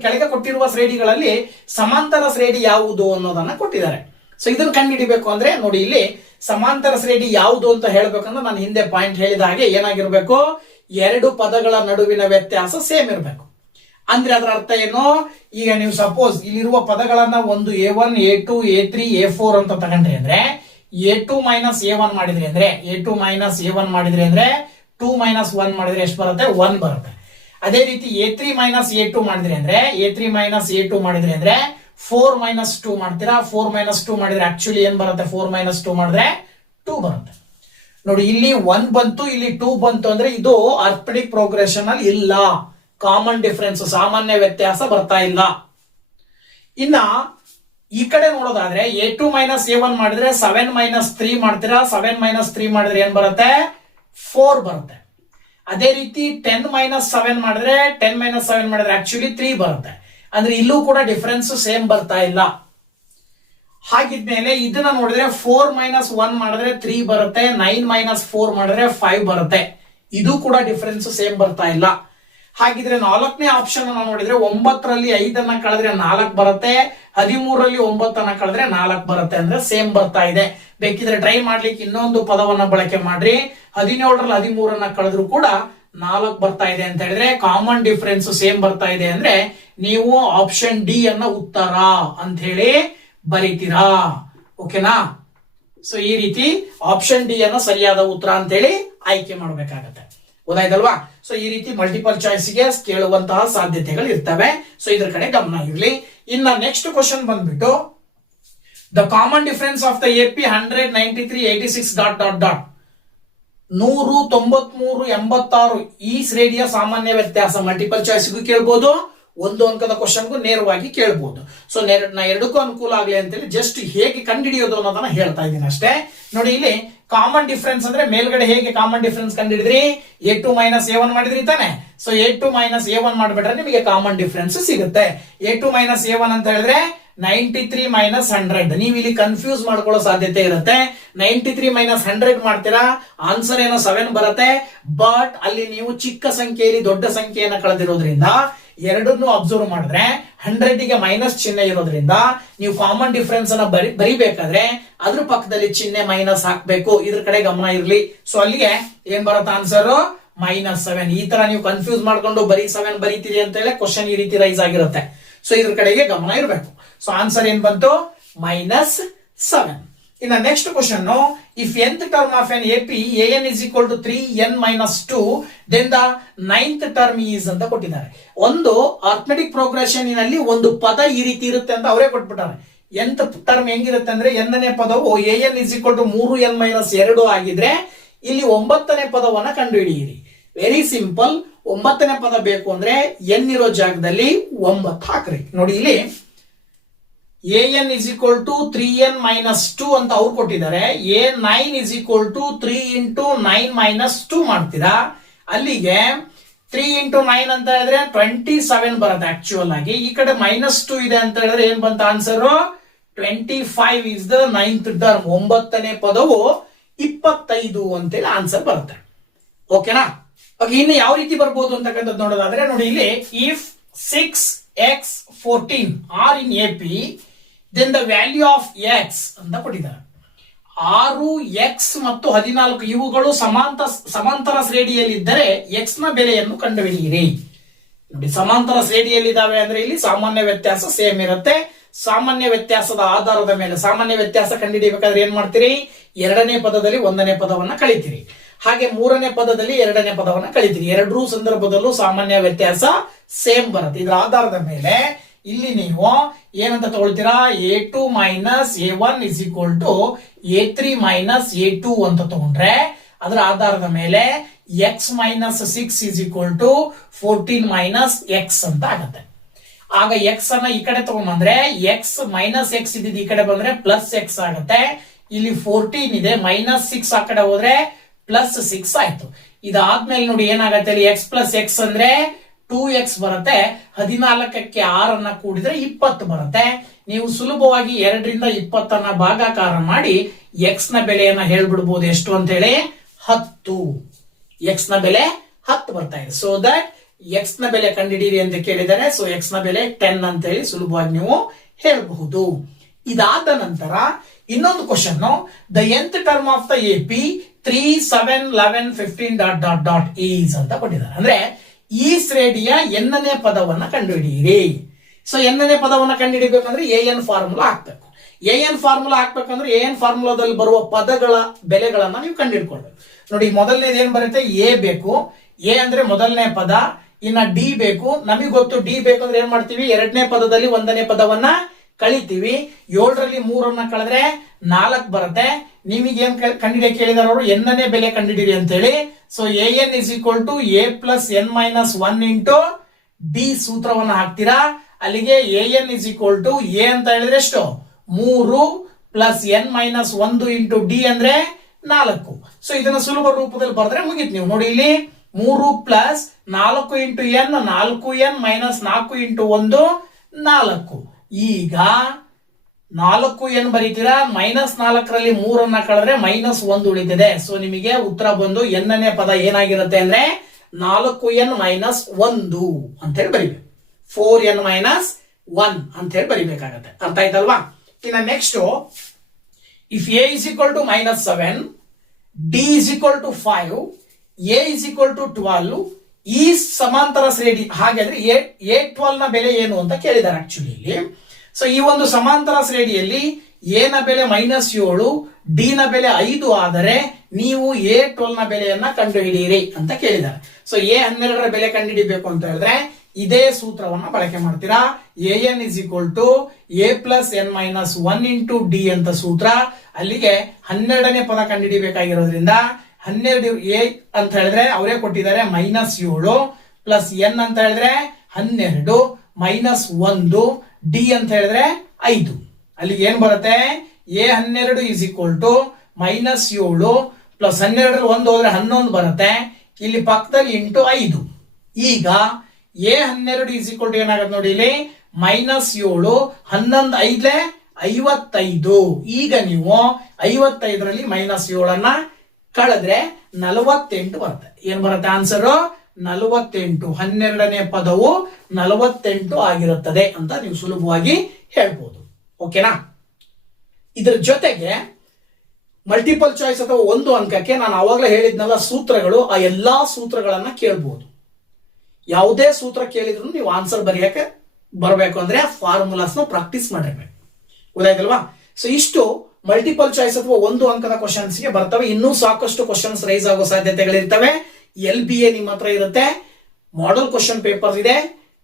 ಕೆಳಗೆ ಕೊಟ್ಟಿರುವ ಶ್ರೇಣಿಗಳಲ್ಲಿ ಸಮಾಂತರ ಶ್ರೇಣಿ ಯಾವುದು ಅನ್ನೋದನ್ನ ಕೊಟ್ಟಿದ್ದಾರೆ. ಸೊ ಇದನ್ನ ಕಂಡುಹಿಡಿಬೇಕು ಅಂದ್ರೆ ನೋಡಿ, ಇಲ್ಲಿ ಸಮಾಂತರ ಶ್ರೇಣಿ ಯಾವುದು ಅಂತ ಹೇಳ್ಬೇಕಂದ್ರೆ ನಾನು ಹಿಂದೆ ಪಾಯಿಂಟ್ ಹೇಳಿದ ಹಾಗೆ ಏನಾಗಿರ್ಬೇಕು, 2 ಪದಗಳ ನಡುವಿನ ವ್ಯತ್ಯಾಸ ಸೇಮ್ ಇರಬೇಕು. ಅಂದ್ರೆ ಅದರ ಅರ್ಥ ಏನು, ಈಗ ನೀವು ಸಪೋಸ್ ಇಲ್ಲಿರುವ ಪದಗಳನ್ನ ಒಂದು A1 A2 A3 A4 ಅಂತ ತಗೊಂಡ್ರಿ ಅಂದ್ರೆ A2 ಮೈನಸ್ A1 ಮಾಡಿದ್ರಿ ಅಂದ್ರೆ A2 ಮೈನಸ್ A1 ಮಾಡಿದ್ರಿ ಅಂದ್ರೆ 2 ಮೈನಸ್ 1 ಮಾಡಿದ್ರೆ ಎಷ್ಟು ಬರುತ್ತೆ, 1 ಬರುತ್ತೆ. ಅದೇ ರೀತಿ A3 ಮೈನಸ್ A2 ಮಾಡಿದ್ರಿ ಅಂದ್ರೆ A3 ಮೈನಸ್ A2 ಮಾಡಿದ್ರಿ ಅಂದ್ರೆ 4 ಮೈನಸ್ 2 ಮಾಡ್ತೀರಾ. 4 ಮೈನಸ್ 2 ಮಾಡಿದ್ರೆ ಆಕ್ಚುಲಿ ಏನ್ ಬರುತ್ತೆ, 4 ಮೈನಸ್ 2 ಮಾಡಿದ್ರೆ 2 ಬರುತ್ತೆ. ನೋಡಿ, ಇಲ್ಲಿ 1 ಬಂತು, ಇಲ್ಲಿ 2 ಬಂತು ಅಂದ್ರೆ ಇದು ಅರ್ಥಮೆಟಿಕ್ ಪ್ರೋಗ್ರೆಷನ್ ಅಲ್ಲಿ ಇಲ್ಲ, ಕಾಮನ್ ಡಿಫರೆನ್ಸ್, ಸಾಮಾನ್ಯ ವ್ಯತ್ಯಾಸ ಬರ್ತಾ ಇಲ್ಲ. ಇನ್ನ ಈ ಕಡೆ ನೋಡೋದಾದ್ರೆ A2 ಮೈನಸ್ A1 ಮಾಡಿದ್ರೆ 7 ಮೈನಸ್ 3 ಮಾಡ್ತೀರಾ. 7 ಮೈನಸ್ 3 ಮಾಡಿದ್ರೆ ಏನ್ ಬರುತ್ತೆ, 4 ಬರುತ್ತೆ. ಅದೇ ರೀತಿ 10 ಮೈನಸ್ 7 ಮಾಡಿದ್ರೆ 10 ಮೈನಸ್ 7 ಮಾಡಿದ್ರೆ ಆಕ್ಚುಲಿ 3 ಬರುತ್ತೆ. ಅಂದ್ರೆ ಇಲ್ಲೂ ಕೂಡ ಡಿಫರೆನ್ಸ್ ಸೇಮ್ ಬರ್ತಾ ಇಲ್ಲ. ಹಾಗಿದ್ಮೇಲೆ ಇದನ್ನ ನೋಡಿದ್ರೆ 4 ಮೈನಸ್ 1 ಮಾಡಿದ್ರೆ 3 ಬರುತ್ತೆ, 9 ಮೈನಸ್ 4 ಮಾಡಿದ್ರೆ 5 ಬರುತ್ತೆ. ಇದು ಕೂಡ ಡಿಫರೆನ್ಸ್ ಸೇಮ್ ಬರ್ತಾ ಇಲ್ಲ. ಹಾಗಿದ್ರೆ 4ನೇ ಆಪ್ಷನ್ ಅನ್ನ ನೋಡಿದ್ರೆ 9ರಲ್ಲಿ 5 ಕಳೆದ್ರೆ 4 ಬರುತ್ತೆ, 13ರಲ್ಲಿ 9 ಕಳೆದ್ರೆ 4 ಬರುತ್ತೆ. ಅಂದ್ರೆ ಸೇಮ್ ಬರ್ತಾ ಇದೆ. ಬೇಕಿದ್ರೆ ಟ್ರೈ ಮಾಡ್ಲಿಕ್ಕೆ ಇನ್ನೊಂದು ಪದವನ್ನ ಬಳಕೆ ಮಾಡ್ರಿ, 17ರಲ್ಲಿ 13 ಕಳೆದ್ರು ಕೂಡ 4 ಬರ್ತಾ ಇದೆ ಅಂತ ಹೇಳಿದ್ರೆ ಕಾಮನ್ ಡಿಫರೆನ್ಸ್ ಸೇಮ್ ಬರ್ತಾ ಇದೆ ಅಂದ್ರೆ ನೀವು ಆಪ್ಷನ್ ಡಿ ಅನ್ನ ಉತ್ತರ ಅಂತ ಹೇಳಿ ಬರೀತೀರಾ. ಓಕೆನಾ? ಸೊ ಈ ರೀತಿ ಆಪ್ಷನ್ ಡಿ ಅನ್ನ ಸರಿಯಾದ ಉತ್ತರ ಅಂತ ಹೇಳಿ ಆಯ್ಕೆ ಮಾಡಬೇಕಾಗತ್ತೆ. ಗೊತ್ತಾಯ್ತಲ್ವಾ? ಸೊ ಈ ರೀತಿ ಮಲ್ಟಿಪಲ್ ಚಾಯ್ಸ್ ಗೆ ಕೇಳುವಂತಹ ಸಾಧ್ಯತೆಗಳು ಇರ್ತವೆ. ಸೊ ಇದ್ರ ಕಡೆ ಗಮನ ಇರಲಿ. ಇನ್ನ ನೆಕ್ಸ್ಟ್ ಕ್ವಶನ್ ಬಂದ್ಬಿಟ್ಟು the common difference of the AP 100 93 86 dot dot dot 100 93 86 ಈ ಶ್ರೇಣಿಯ ಸಾಮಾನ್ಯ ವ್ಯತ್ಯಾಸ ಮಲ್ಟಿಪಲ್ ಚಾಯ್ಸ್ಗೂ ಕೇಳ್ಬೋದು, 1 ಅಂಕದ ಕ್ವಶನ್ಗೂ ನೇರವಾಗಿ ಕೇಳ್ಬೋದು. ಸೊ ನಾ ಎರಡಕ್ಕೂ ಅನುಕೂಲ ಆಗಲಿ ಅಂತೇಳಿ ಜಸ್ಟ್ ಹೇಗೆ ಕಂಡುಹಿಡಿಯೋದು ಅನ್ನೋದನ್ನ ಹೇಳ್ತಾ ಇದ್ದೀನಿ ಅಷ್ಟೇ. ನೋಡಿ, ಇಲ್ಲಿ ಕಾಮನ್ ಡಿಫರೆನ್ಸ್ ಅಂದ್ರೆ ಮೇಲ್ಗಡೆ ಹೇಗೆ common difference ಕಂಡುಹಿಡಿದ್ರಿ, A2 minus A1 ಮಾಡಿದ್ರಿ ತಾನೆ. ಸೊ A2 ಮೈನಸ್ A1 ಮಾಡ್ಬಿಟ್ರೆ ನಿಮಗೆ ಕಾಮನ್ ಡಿಫರೆನ್ಸ್ ಸಿಗುತ್ತೆ. A2 ಮೈನಸ್ A1 ಅಂತ ಹೇಳಿದ್ರೆ 93 ಮೈನಸ್ 100. ನೀವು ಇಲ್ಲಿ ಕನ್ಫ್ಯೂಸ್ ಮಾಡ್ಕೊಳ್ಳೋ ಸಾಧ್ಯತೆ ಇರುತ್ತೆ. 93 ಮೈನಸ್ 100 ಮಾಡ್ತೀರಾ, ಆನ್ಸರ್ ಏನೋ 7 ಬರುತ್ತೆ. ಬಟ್ ಅಲ್ಲಿ ನೀವು ಚಿಕ್ಕ ಸಂಖ್ಯೆಯಲ್ಲಿ ದೊಡ್ಡ ಸಂಖ್ಯೆಯನ್ನು ಕಳೆದಿರೋದ್ರಿಂದ ಎರಡನ್ನು ಅಬ್ಸರ್ವ್ ಮಾಡಿದ್ರೆ 100ಗೆ ಮೈನಸ್ ಚಿಹ್ನೆ ಇರೋದ್ರಿಂದ ನೀವು ಕಾಮನ್ ಡಿಫರೆನ್ಸ್ ಅನ್ನ ಬರಿಬೇಕಾದ್ರೆ ಅದ್ರ ಪಕ್ಕದಲ್ಲಿ ಚಿಹ್ನೆ ಮೈನಸ್ ಹಾಕ್ಬೇಕು. ಇದ್ರ ಕಡೆ ಗಮನ ಇರಲಿ. ಸೊ ಅಲ್ಲಿಗೆ ಏನ್ ಬರುತ್ತೆ ಆನ್ಸರ್, -7. ಈ ತರ ನೀವು ಕನ್ಫ್ಯೂಸ್ ಮಾಡ್ಕೊಂಡು ಬರೀ 7 ಬರೀತೀರಿ ಅಂತ ಹೇಳಿ ಕ್ವಶನ್ ಈ ರೀತಿ ರೈಸ್ ಆಗಿರುತ್ತೆ. ಸೊ ಇದ್ರ ಕಡೆಗೆ ಗಮನ ಇರಬೇಕು. ಸೊ ಆನ್ಸರ್ ಏನ್ ಬಂತು, -7. ಇನ್ನು next question, if nth term of an AP an is equal to 3n minus 2 then the 9th term is ಅಂತ ಕೊಟ್ಟಿದ್ದಾರೆ. ಒಂದು ಅರ್ಥಮೆಟಿಕ್ ಪ್ರೋಗ್ರೆಷನ್ ನಲ್ಲಿ ಒಂದು ಪದ ಈ ರೀತಿ ಇರುತ್ತೆ ಅಂತ ಅವರೇ ಕೊಟ್ಬಿಟ್ಟಾರೆ. nth ಟರ್ಮ್ ಹೆಂಗಿರುತ್ತೆ ಅಂದ್ರೆ nನೇ ಪದವು an is equal to 3n minus 2 ಆಗಿದ್ರೆ ಇಲ್ಲಿ 9ನೇ ಪದವನ್ನ ಕಂಡುಹಿಡಿಯಿರಿ. Very simple. 9ನೇ ಪದ ಬೇಕು ಅಂದ್ರೆ n ಇರೋ ಜಾಗದಲ್ಲಿ 9 ಹಾಕ್ರಿ. ನೋಡಿ, ಇಲ್ಲಿ an is equal to 3n minus 2 ಅಂತ ಅವ್ರು ಕೊಟ್ಟಿದ್ದಾರೆ. a9 is equal to 3 into 9 minus 2 ಮಾಡ್ತೀರಾ. ಅಲ್ಲಿಗೆ 3 into 9 ಅಂತ ಹೇಳಿದ್ರೆ 27 ಬರುತ್ತೆ ಆಕ್ಚುಯಲ್ ಆಗಿ. ಈ ಕಡೆ -2 ಇದೆ ಅಂತ ಹೇಳಿದ್ರೆ ಏನ್ ಬಂತ answer, 25 is the 9th term. 9ನೇ ಪದವು 25 ಅಂತೇಳಿ ಆನ್ಸರ್ ಬರುತ್ತೆ. ಓಕೆನಾ? ಓಕೆ, ಇನ್ನು ಯಾವ ರೀತಿ ಬರ್ಬೋದು ಅಂತಕ್ಕಂಥದ್ದು ನೋಡೋದಾದ್ರೆ ನೋಡಿ, ಇಲ್ಲಿ if 6x 14 are in AP then the value of x ಅಂತ ಕೊಟ್ಟಿದ್ದಾರೆ. 6x ಮತ್ತು 14 ಇವುಗಳು ಸಮಾಂತರ ಶ್ರೇಣಿಯಲ್ಲಿದ್ದರೆ x ನ ಬೆಲೆಯನ್ನು ಕಂಡುಹಿಡಿಯಿರಿ. ನೋಡಿ, ಸಮಾಂತರ ಶ್ರೇಣಿಯಲ್ಲಿದ್ದಾವೆ ಅಂದ್ರೆ ಇಲ್ಲಿ ಸಾಮಾನ್ಯ ವ್ಯತ್ಯಾಸ ಸೇಮ್ ಇರುತ್ತೆ. ಸಾಮಾನ್ಯ ವ್ಯತ್ಯಾಸದ ಆಧಾರದ ಮೇಲೆ ಸಾಮಾನ್ಯ ವ್ಯತ್ಯಾಸ ಕಂಡುಹಿಡಿಯಬೇಕಾದ್ರೆ ಏನ್ ಮಾಡ್ತೀರಿ, ಎರಡನೇ ಪದದಲ್ಲಿ ಒಂದನೇ ಪದವನ್ನ ಕಳಿತೀರಿ. ಹಾಗೆ ಮೂರನೇ ಪದದಲ್ಲಿ ಎರಡನೇ ಪದವನ್ನ ಕಳಿತೀರಿ. ಎರಡರೂ ಸಂದರ್ಭದಲ್ಲೂ ಸಾಮಾನ್ಯ ವ್ಯತ್ಯಾಸ ಸೇಮ್ ಬರುತ್ತೆ. ಇದರ ಆಧಾರದ ಮೇಲೆ ಇಲ್ಲಿ ನೀವು ಏನಂತ ತಗೊಳ್ತೀರಾ, A2 minus A1 is equal to A3 minus A2 ಅಂತ ತಗೊಂಡ್ರೆ ಅದರ ಆಧಾರದ ಮೇಲೆ x minus 6 is equal to 14 minus x ಅಂತ ಆಗುತ್ತೆ. ಆಗ x ಅನ್ನ ಈ ಕಡೆ ತಗೊಂಡ್ಬಂದ್ರೆ x ಮೈನಸ್ x ಇದ್ದಿದ್ದು ಈ ಕಡೆ ಬಂದ್ರೆ ಪ್ಲಸ್ x ಆಗುತ್ತೆ. ಇಲ್ಲಿ 14 ಇದೆ, ಮೈನಸ್ 6 ಆ ಕಡೆ ಹೋದ್ರೆ ಪ್ಲಸ್ 6 ಆಯ್ತು. ಇದಾದ್ಮೇಲೆ ನೋಡಿ ಏನಾಗತ್ತೆ, ಇಲ್ಲಿ x ಪ್ಲಸ್ x ಅಂದ್ರೆ 2x ಬರುತ್ತೆ. 14ಕ್ಕೆ 6 ಕೂಡಿದ್ರೆ 20 ಬರುತ್ತೆ. ನೀವು ಸುಲಭವಾಗಿ 2ರಿಂದ 20 ಭಾಗಾಕಾರ ಮಾಡಿ x ನ ಬೆಲೆಯನ್ನ ಹೇಳ್ಬಿಡ್ಬೋದು. ಎಷ್ಟು ಅಂತ ಹೇಳಿ 10. x ನ ಬೆಲೆ 10 ಬರ್ತಾ ಇದೆ. ಸೊ ದಟ್ x ನ ಬೆಲೆ ಕಂಡುಹಿಡಿಯಿರಿ ಅಂತ ಕೇಳಿದರೆ, ಸೊ x ನ ಬೆಲೆ 10 ಅಂತ ಹೇಳಿ ಸುಲಭವಾಗಿ ನೀವು ಹೇಳಬಹುದು. ಇದಾದ ನಂತರ ಇನ್ನೊಂದು question, the nth term of the AP 3, 7, 11, 15 ... is ಅಂತ ಕೊಟ್ಟಿದ್ದಾರೆ. ಅಂದ್ರೆ ಈ ಶ್ರೇಣಿಯ ಎನ್ನನೇ ಪದವನ್ನ ಕಂಡುಹಿಡಿಯಿರಿ. ಸೊ ಎನ್ನನೇ ಪದವನ್ನ ಕಂಡುಹಿಡಿಬೇಕಂದ್ರೆ AN ಫಾರ್ಮುಲಾ ಹಾಕ್ಬೇಕು. AN ಫಾರ್ಮುಲಾ ಹಾಕ್ಬೇಕಂದ್ರೆ AN ಫಾರ್ಮುಲಾದಲ್ಲಿ ಬರುವ ಪದಗಳ ಬೆಲೆಗಳನ್ನ ನೀವು ಕಂಡುಹಿಡ್ಕೊಳ್ಬೇಕು. ನೋಡಿ ಮೊದಲನೇದು ಏನ್ ಬರುತ್ತೆ, A ಬೇಕು. A ಅಂದ್ರೆ ಮೊದಲನೇ ಪದ. ಇನ್ನ D ಬೇಕು. ನಮಗೆ ಗೊತ್ತು D ಬೇಕಂದ್ರೆ ಏನ್ ಮಾಡ್ತೀವಿ, ಎರಡನೇ ಪದದಲ್ಲಿ ಒಂದನೇ ಪದವನ್ನ ಕಳಿತೀವಿ. 7ರಲ್ಲಿ 3 ಕಳೆದ್ರೆ 4 ಬರುತ್ತೆ. ನಿಮಗೆ ಏನ್ ಕಂಡುಹಿಡಿಯಕ್ಕೆ ಕೇಳಿದಾರೆ ಅವರು, ಎನ್ನನೇ ಬೆಲೆ ಕಂಡುಹಿಡಿರಿ ಅಂತ ಹೇಳಿ. So AN is equal to A plus N minus 1 into D ಸೂತ್ರವನ್ನ ಹಾಕ್ತೀರಾ. ಅಲ್ಲಿಗೆ AN is equal to A ಅಂತ ಹೇಳಿದ್ರೆ ಎಷ್ಟು, 3 plus N minus 1 into D ಅಂದ್ರೆ 4. ಸೊ ಇದನ್ನ ಸುಲಭ ರೂಪದಲ್ಲಿ ಬರೆದ್ರೆ ಮುಗಿತು. ನೀವು ನೋಡಿ ಇಲ್ಲಿ 3 plus 4 into N 4N minus 4 into 1 4. ಈಗ 4N ಬರೀತೀರಾ. ಮೈನಸ್ 4ರಲ್ಲಿ 3 ಕಳೆದ್ರೆ ಮೈನಸ್ 1 ಉಳಿತಿದೆ. ಸೊ ನಿಮಗೆ ಉತ್ತರ ಬಂದು ಎನ್ನನೇ ಪದ ಏನಾಗಿರುತ್ತೆ ಅಂದ್ರೆ 4N ಮೈನಸ್ 1 ಅಂತ ಹೇಳಿ ಬರೀಬೇಕು. 4N ಮೈನಸ್ 1 ಅಂತ ಹೇಳಿ ಬರೀಬೇಕಾಗತ್ತೆ. ಅರ್ಥ ಆಯ್ತಲ್ವಾ? ಇನ್ನ next, if A is equal to minus 7, D is equal to 5, A is equal to 12, ಈ ಸಮಾಂತರ ಶ್ರೇಣಿ. ಹಾಗಾದ್ರೆ A12 ನ ಬೆಲೆ ಏನು ಅಂತ ಕೇಳಿದ್ದಾರೆ ಆಕ್ಚುಲಿ ಇಲ್ಲಿ. ಸೊ ಈ ಒಂದು ಸಮಾಂತರ ಶ್ರೇಣಿಯಲ್ಲಿ A ನ ಬೆಲೆ ಮೈನಸ್ 7, D ನ ಬೆಲೆ 5 ಆದರೆ ನೀವು A12 ನ ಬೆಲೆಯನ್ನ ಕಂಡುಹಿಡಿಯಿರಿ ಅಂತ ಕೇಳಿದ್ದಾರೆ. ಸೊ A12ರ ಬೆಲೆ ಕಂಡುಹಿಡಿಬೇಕು ಅಂತ ಹೇಳಿದ್ರೆ ಇದೇ ಸೂತ್ರವನ್ನ ಬಳಕೆ ಮಾಡ್ತೀರಾ. AN is equal to A plus N minus 1 into D ಅಂತ ಸೂತ್ರ. ಅಲ್ಲಿಗೆ 12ನೇ ಪದ ಕಂಡುಹಿಡಿಬೇಕಾಗಿರೋದ್ರಿಂದ 12 A ಅಂತ ಹೇಳಿದ್ರೆ ಅವರೇ ಕೊಟ್ಟಿದ್ದಾರೆ ಮೈನಸ್ 7 ಪ್ಲಸ್ N ಅಂತ ಹೇಳಿದ್ರೆ 12 ಮೈನಸ್ 1 D ಅಂತ ಹೇಳಿದ್ರೆ 5. ಅಲ್ಲಿ ಏನ್ ಬರುತ್ತೆ, A12 is equal to minus 7 plus 12 1 ಹೋದ್ರೆ 11 ಬರುತ್ತೆ. ಇಲ್ಲಿ ಪಕ್ಕದಲ್ಲಿ ಇಂಟು 5. ಈಗ A12 ಇಸ್ ಈಕ್ವಲ್ ಟು ಏನಾಗುತ್ತೆ ನೋಡಿ, ಇಲ್ಲಿ ಮೈನಸ್ 7 11 5 55. ಈಗ ನೀವು 55ರಲ್ಲಿ ಮೈನಸ್ 7 ಕಳೆದ್ರೆ 48 ಬರುತ್ತೆ. ಏನ್ ಬರುತ್ತೆ ಆನ್ಸರ್, 48. 12ನೇ ಪದವು 48 ಆಗಿರುತ್ತದೆ ಅಂತ ನೀವು ಸುಲಭವಾಗಿ ಹೇಳ್ಬೋದು. ಓಕೆನಾ? ಇದರ ಜೊತೆಗೆ ಮಲ್ಟಿಪಲ್ ಚಾಯ್ಸ್ ಅಥವಾ ಒಂದು ಅಂಕಕ್ಕೆ ನಾನು ಅವಾಗಲೇ ಹೇಳಿದ್ನಲ್ಲ ಸೂತ್ರಗಳು, ಆ ಎಲ್ಲಾ ಸೂತ್ರಗಳನ್ನ ಕೇಳಬಹುದು. ಯಾವುದೇ ಸೂತ್ರ ಕೇಳಿದ್ರು ನೀವು ಆನ್ಸರ್ ಬರೆಯಕ್ಕೆ ಬರಬೇಕು ಅಂದ್ರೆ ಫಾರ್ಮುಲಾಸ್ ನ ಪ್ರಾಕ್ಟೀಸ್ ಮಾಡಿರ್ಬೇಕು. ಗೊತ್ತಾಯ್ತಲ್ವಾ? ಸೊ ಇಷ್ಟು ಮಲ್ಟಿಪಲ್ ಚಾಯ್ಸ್ ಅಥವಾ ಒಂದು ಅಂಕದ ಕ್ವಶನ್ಸ್ ಗೆ ಬರ್ತವೆ. ಇನ್ನೂ ಸಾಕಷ್ಟು ಕ್ವಶನ್ಸ್ ರೈಸ್ ಆಗೋ ಸಾಧ್ಯತೆಗಳಿರ್ತವೆ. LBA ನಿಮ್ಮ ಹತ್ರ ಇರುತ್ತೆ, ಮಾಡೆಲ್ ಕ್ವಶನ್ ಪೇಪರ್ ಇದೆ,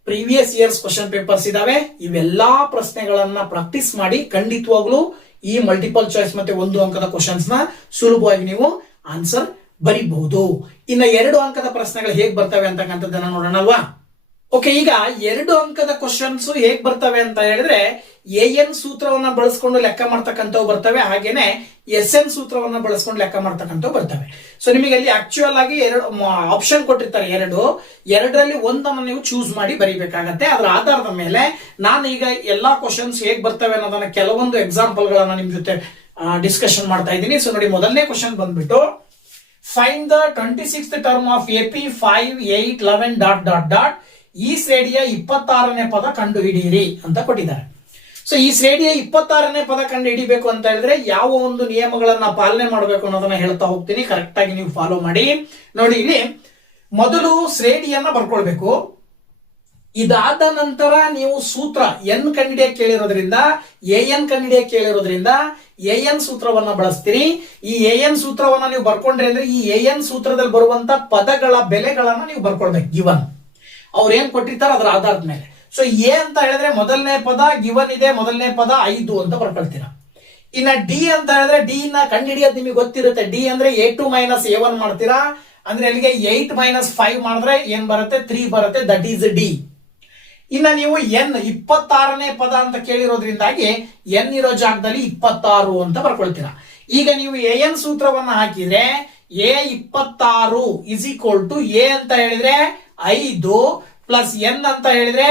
ಪ್ರೀವಿಯಸ್ ಇಯರ್ಸ್ ಕ್ವಶನ್ ಪೇಪರ್ಸ್ ಇದಾವೆ. ಇವೆಲ್ಲಾ ಪ್ರಶ್ನೆಗಳನ್ನ ಪ್ರಾಕ್ಟೀಸ್ ಮಾಡಿ ಖಂಡಿತವಾಗ್ಲೂ ಈ ಮಲ್ಟಿಪಲ್ ಚಾಯ್ಸ್ ಮತ್ತೆ ಒಂದು ಅಂಕದ ಕ್ವಶನ್ಸ್ ನ ಸುಲಭವಾಗಿ ನೀವು ಆನ್ಸರ್ ಬರೀಬಹುದು. ಇನ್ನ 2 ಅಂಕದ ಪ್ರಶ್ನೆಗಳು ಹೇಗ್ ಬರ್ತವೆ ಅಂತಕ್ಕಂಥದ್ದನ್ನ ನೋಡೋಣಲ್ವಾ? ಓಕೆ, ಈಗ 2 ಅಂಕದ ಕ್ವಶನ್ಸ್ ಹೇಗ್ ಬರ್ತವೆ ಅಂತ ಹೇಳಿದ್ರೆ AN ಸೂತ್ರವನ್ನ ಬಳಸ್ಕೊಂಡು ಲೆಕ್ಕ ಮಾಡ್ತಕ್ಕಂಥವು ಬರ್ತವೆ, ಹಾಗೇನೆ SN ಸೂತ್ರವನ್ನ ಬಳಸ್ಕೊಂಡು ಲೆಕ್ಕ ಮಾಡ್ತಕ್ಕಂಥವು ಬರ್ತವೆ. ಸೊ ನಿಮಗೆ ಅಲ್ಲಿ ಆಕ್ಚುಯಲ್ ಆಗಿ 2 ಆಪ್ಷನ್ ಕೊಟ್ಟಿರ್ತಾರೆ, 2ರಲ್ಲಿ ಒಂದನ್ನು ನೀವು ಚೂಸ್ ಮಾಡಿ ಬರೀಬೇಕಾಗತ್ತೆ. ಅದರ ಆಧಾರದ ಮೇಲೆ ನಾನು ಈಗ ಎಲ್ಲಾ ಕ್ವಶನ್ಸ್ ಹೇಗ್ ಬರ್ತವೆ ಅನ್ನೋದನ್ನ ಕೆಲವೊಂದು ಎಕ್ಸಾಂಪಲ್ ಗಳನ್ನ ನಿಮ್ ಜೊತೆ ಡಿಸ್ಕಷನ್ ಮಾಡ್ತಾ ಇದ್ದೀನಿ. ಸೊ ನೋಡಿ, ಮೊದಲನೇ ಕ್ವಶನ್ ಬಂದ್ಬಿಟ್ಟು find the 26th term of AP 5, 8, 11 ... ಈ ಶ್ರೇಣಿಯ 26ನೇ ಪದ ಕಂಡು ಹಿಡಿಯಿರಿ ಅಂತ ಕೊಟ್ಟಿದ್ದಾರೆ. ಸೊ ಈ ಶ್ರೇಣಿಯ 26ನೇ ಪದ ಕಂಡು ಹಿಡಿಬೇಕು ಅಂತ ಹೇಳಿದ್ರೆ ಯಾವ ಒಂದು ನಿಯಮಗಳನ್ನ ಪಾಲನೆ ಮಾಡಬೇಕು ಅನ್ನೋದನ್ನ ಹೇಳ್ತಾ ಹೋಗ್ತೀನಿ. ಕರೆಕ್ಟ್ ಆಗಿ ನೀವು ಫಾಲೋ ಮಾಡಿ. ನೋಡಿ, ಇಲ್ಲಿ ಮೊದಲು ಶ್ರೇಣಿಯನ್ನ ಬರ್ಕೊಳ್ಬೇಕು. ಇದಾದ ನಂತರ ನೀವು ಸೂತ್ರ ಎನ್ ಕಂಡಿಡಿಯಕ್ಕೆ ಕೇಳಿರೋದ್ರಿಂದ ಎನ್ ಕಂಡಿಡಿಯಕ್ಕೆ ಕೇಳಿರೋದ್ರಿಂದ ಎನ್ ಸೂತ್ರವನ್ನ ಬಳಸ್ತೀರಿ. ಈ ಎನ್ ಸೂತ್ರವನ್ನ ನೀವು ಬರ್ಕೊಂಡ್ರಿ ಅಂದ್ರೆ ಈ ಎನ್ ಸೂತ್ರದಲ್ಲಿ ಬರುವಂತ ಪದಗಳ ಬೆಲೆಗಳನ್ನ ನೀವು ಬರ್ಕೊಳ್ಬೇಕು. ಗಿವನ್ ಅವ್ರು ಏನ್ ಕೊಟ್ಟಿರ್ತಾರ ಅದರ ಆಧಾರದ ಮೇಲೆ. ಸೊ ಎ ಅಂತ ಹೇಳಿದ್ರೆ ಮೊದಲನೇ ಪದ ಗಿವನ್ ಇದೆ, ಮೊದಲನೇ ಪದ 5 ಅಂತ ಬರ್ಕೊಳ್ತೀರಾ. ಇನ್ನ ಡಿ ಅಂತ ಹೇಳಿದ್ರೆ ಡಿ ನ ಕಂಡುಹಿಡಿಯೋದು ನಿಮಗೆ ಗೊತ್ತಿರುತ್ತೆ. ಡಿ ಅಂದ್ರೆ A2 ಮೈನಸ್ A1 ಮಾಡ್ತೀರಾ, ಅಂದ್ರೆ ಅಲ್ಲಿಗೆ 8 ಮೈನಸ್ 5 ಮಾಡಿದ್ರೆ ಏನ್ ಬರುತ್ತೆ 3 ಬರುತ್ತೆ, ದಟ್ ಈಸ್ ಡಿ. ಇನ್ನ ನೀವು ಎನ್ 26ನೇ ಪದ ಅಂತ ಕೇಳಿರೋದ್ರಿಂದಾಗಿ ಎನ್ ಇರೋ ಜಾಗದಲ್ಲಿ 26 ಅಂತ ಬರ್ಕೊಳ್ತೀರಾ. ಈಗ ನೀವು ಎನ್ ಸೂತ್ರವನ್ನ ಹಾಕಿದ್ರೆ A26 is equal to A ಅಂತ ಹೇಳಿದ್ರೆ 5 ಪ್ಲಸ್ ಎನ್ ಅಂತ ಹೇಳಿದ್ರೆ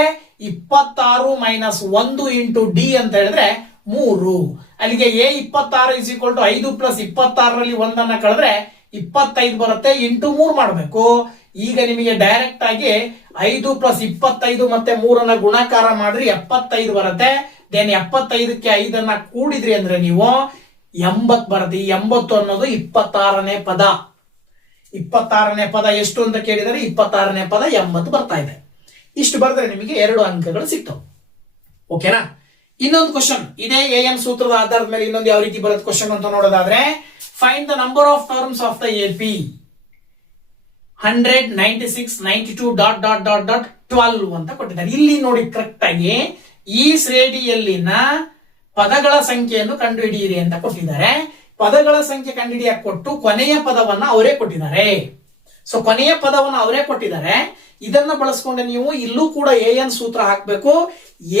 26 ಮೈನಸ್ 1 ಇಂಟು ಡಿ ಅಂತ ಹೇಳಿದ್ರೆ 3. ಅಲ್ಲಿಗೆ A26 is equal to 5 plus 26ರಲ್ಲಿ ಒಂದನ್ನ ಕಳೆದ್ರೆ 25 ಬರುತ್ತೆ, ಇಂಟು 3 ಮಾಡಬೇಕು. ಈಗ ನಿಮಗೆ ಡೈರೆಕ್ಟ್ ಆಗಿ 5 ಪ್ಲಸ್ 25 ಮತ್ತೆ 3 ಗುಣಾಕಾರ ಮಾಡ್ರಿ 75 ಬರುತ್ತೆ. ದೆನ್ 75ಕ್ಕೆ 5 ಕೂಡಿದ್ರಿ ಅಂದ್ರೆ ನೀವು 80 ಬರುತ್ತೆ. ಈ 80 ಅನ್ನೋದು 26ನೇ ಪದ. 26ನೇ ಪದ ಎಷ್ಟು ಅಂತ ಕೇಳಿದರೆ 26ನೇ ಪದ 80 ಬರ್ತಾ ಇದೆ. ಇಷ್ಟು ಬರೆದ್ರೆ ನಿಮಗೆ 2 ಅಂಕಗಳು ಸಿಗ್ತವೆ. ಓಕೆನಾ? ಇನ್ನೊಂದು ಕ್ವಶನ್ ಇದೇ ಎನ್ ಸೂತ್ರದ ಆಧಾರದ ಮೇಲೆ ಇನ್ನೊಂದು ಯಾವ ರೀತಿ ಬರುತ್ತೆ ಕ್ವಶನ್ ಅಂತ ನೋಡೋದಾದ್ರೆ, find the number of terms of the AP 100, 96, 92 dot dot dot dot 12 ಅಂತ ಕೊಟ್ಟಿದ್ದಾರೆ. ಇಲ್ಲಿ ನೋಡಿ ಕರೆಕ್ಟ್ ಆಗಿ ಈ ಶ್ರೇಣಿಯಲ್ಲಿನ ಪದಗಳ ಸಂಖ್ಯೆಯನ್ನು ಕಂಡುಹಿಡಿಯಿರಿ ಅಂತ ಕೊಟ್ಟಿದ್ದಾರೆ. ಪದಗಳ ಸಂಖ್ಯೆ ಕಂಡುಹಿಡಿಯಕ್ಕೆ ಕೊಟ್ಟು ಕೊನೆಯ ಪದವನ್ನ ಅವರೇ ಕೊಟ್ಟಿದ್ದಾರೆ. ಸೊ ಕೊನೆಯ ಪದವನ್ನು ಅವರೇ ಕೊಟ್ಟಿದ್ದಾರೆ. ಇದನ್ನ ಬಳಸ್ಕೊಂಡು ನೀವು ಇಲ್ಲೂ ಕೂಡ ಎನ್ ಸೂತ್ರ ಹಾಕಬೇಕು.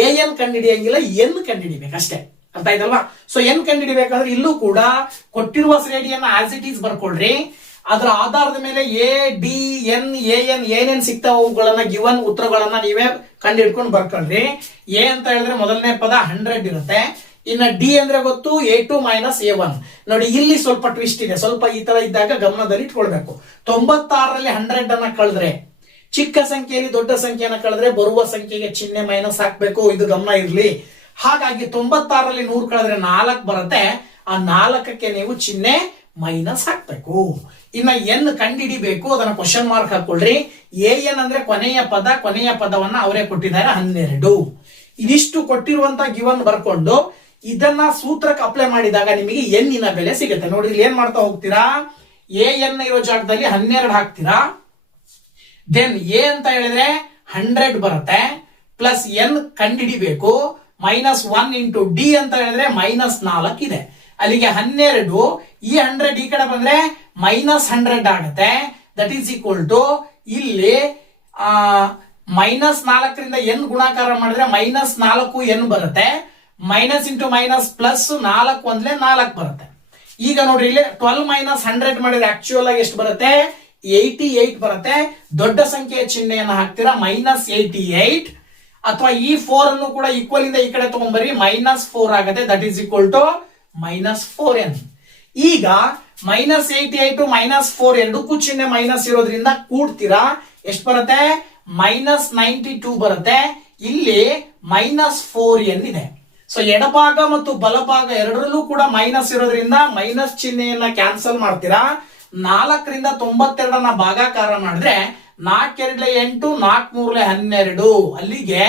ಎನ್ ಕಂಡುಹಿಡಿಯಂಗಿಲ್ಲ, ಎನ್ ಕಂಡುಹಿಡಿಬೇಕು ಅಷ್ಟೇ. ಅರ್ಥ ಆಯ್ತಲ್ವಾ? ಸೊ ಎನ್ ಕಂಡುಹಿಡಿಬೇಕಾದ್ರೆ ಇಲ್ಲೂ ಕೂಡ ಕೊಟ್ಟಿರುವ ಶ್ರೇಣಿಯನ್ನ ಆಸ್ ಇಟ್ ಈಸ್ ಬರ್ಕೊಳ್ರಿ. ಅದರ ಆಧಾರದ ಮೇಲೆ ಎ ಡಿ ಎನ್ ಏನೇನ್ ಸಿಗ್ತಾವ ಅವುಗಳನ್ನ ಗಿವನ್ ಉತ್ತರಗಳನ್ನ ನೀವೇ ಕಂಡುಹಿಡ್ಕೊಂಡು ಬರ್ಕೊಳ್ರಿ. ಎ ಅಂತ ಹೇಳಿದ್ರೆ ಮೊದಲನೇ ಪದ 100 ಇರುತ್ತೆ. ಇನ್ನ ಡಿ ಅಂದ್ರೆ ಗೊತ್ತು A2 ಮೈನಸ್ A1. ನೋಡಿ ಇಲ್ಲಿ ಸ್ವಲ್ಪ ಟ್ವಿಸ್ಟ್ ಇದೆ. ಸ್ವಲ್ಪ ಈ ತರ ಇದ್ದಾಗ ಗಮನದಲ್ಲಿ ಇಟ್ಕೊಳ್ಬೇಕು. 96ರಲ್ಲಿ 100 ಅನ್ನ ಕಳೆದ್ರೆ, ಚಿಕ್ಕ ಸಂಖ್ಯೆಯಲ್ಲಿ ದೊಡ್ಡ ಸಂಖ್ಯೆಯನ್ನ ಕಳೆದ್ರೆ ಬರುವ ಸಂಖ್ಯೆಗೆ ಚಿಹ್ನೆ ಮೈನಸ್ ಹಾಕ್ಬೇಕು. ಇದು ಗಮನ ಇರ್ಲಿ. ಹಾಗಾಗಿ 96ರಲ್ಲಿ 100 ಕಳೆದ್ರೆ 4 ಬರುತ್ತೆ. ಆ 4ಕ್ಕೆ ನೀವು ಚಿಹ್ನೆ ಮೈನಸ್ ಹಾಕ್ಬೇಕು. ಇನ್ನ ಎನ್ ಕಂಡುಹಿಡಿಬೇಕು, ಅದನ್ನ ಕ್ವಶನ್ ಮಾರ್ಕ್ ಹಾಕೊಳ್ರಿ. ಎನ್ ಅಂದ್ರೆ ಕೊನೆಯ ಪದ, ಕೊನೆಯ ಪದವನ್ನ ಅವರೇ ಕೊಟ್ಟಿದ್ದಾರೆ 12. ಇದಿಷ್ಟು ಕೊಟ್ಟಿರುವಂತ ಗಿವನ್ ಬರ್ಕೊಂಡು ಇದನ್ನ ಸೂತ್ರಕ್ಕೆ ಅಪ್ಲೈ ಮಾಡಿದಾಗ ನಿಮಗೆ ಎನ್ನಿನ ಬೆಲೆ ಸಿಗುತ್ತೆ. ನೋಡಿ ಇಲ್ಲಿ ಏನ್ ಮಾಡ್ತಾ ಹೋಗ್ತೀರಾ, ಎನ್ ಇರೋ ಜಾಗದಲ್ಲಿ 12 ಹಾಕ್ತೀರಾ. ದೆನ್ ಎ ಅಂತ ಹೇಳಿದ್ರೆ 100 ಬರುತ್ತೆ, ಪ್ಲಸ್ ಎನ್ ಕಂಡುಹಿಡಿಬೇಕು, ಮೈನಸ್ 1 ಇಂಟು ಡಿ ಅಂತ ಹೇಳಿದ್ರೆ ಮೈನಸ್ 4 ಇದೆ. ಅಲ್ಲಿಗೆ 12, ಈ 100 ಈ ಕಡೆ ಬಂದ್ರೆ ಮೈನಸ್ 100 ಆಗುತ್ತೆ. ದಟ್ ಈಸ್ ಈಕ್ವಲ್ ಟು ಇಲ್ಲಿ ಮೈನಸ್ 4ರಿಂದ ಎನ್ ಗುಣಾಕಾರ ಮಾಡಿದ್ರೆ ಮೈನಸ್ 4 ಎನ್ ಬರುತ್ತೆ. ಮೈನಸ್ ಇಂಟು ಮೈನಸ್ ಪ್ಲಸ್ 4 ಒಂದ್ಲೆ 4 ಬರುತ್ತೆ. ಈಗ ನೋಡ್ರಿ ಇಲ್ಲಿ 12 ಮೈನಸ್ 100 ಮಾಡಿದ್ರೆ ಆಕ್ಚುಯಲ್ ಆಗಿ ಎಷ್ಟು ಬರುತ್ತೆ 88 ಬರುತ್ತೆ. ದೊಡ್ಡ ಸಂಖ್ಯೆಯ ಚಿಹ್ನೆಯನ್ನು ಹಾಕ್ತೀರಾ ಮೈನಸ್ 88, ಅಥವಾ ಈ 4 ಅನ್ನು ಕೂಡ ಈಕ್ವಲ್ ಇಂದ ಈ ಕಡೆ ತಗೊಂಡ್ಬರಿ ಮೈನಸ್ 4 ಆಗುತ್ತೆ. That is equal to minus 4n. ಈಗ ಮೈನಸ್ 88 ಮೈನಸ್ 4 ಎರಡಕ್ಕೂ ಚಿಹ್ನೆ ಮೈನಸ್ ಇರೋದ್ರಿಂದ ಕೂಡ್ತೀರಾ, ಎಷ್ಟು ಬರುತ್ತೆ ಮೈನಸ್ 92 ಬರುತ್ತೆ. ಇಲ್ಲಿ ಮೈನಸ್ 4n ಇದೆ. ಸೊ ಎಡಭಾಗ ಮತ್ತು ಬಲಭಾಗ ಎರಡರಲ್ಲೂ ಕೂಡ ಮೈನಸ್ ಇರೋದ್ರಿಂದ ಮೈನಸ್ ಚಿಹ್ನೆಯನ್ನ ಕ್ಯಾನ್ಸಲ್ ಮಾಡ್ತೀರಾ. 4ರಿಂದ 92 ಭಾಗಾಕಾರ ಮಾಡಿದ್ರೆ 4 2 8, 4 3 12. ಅಲ್ಲಿಗೆ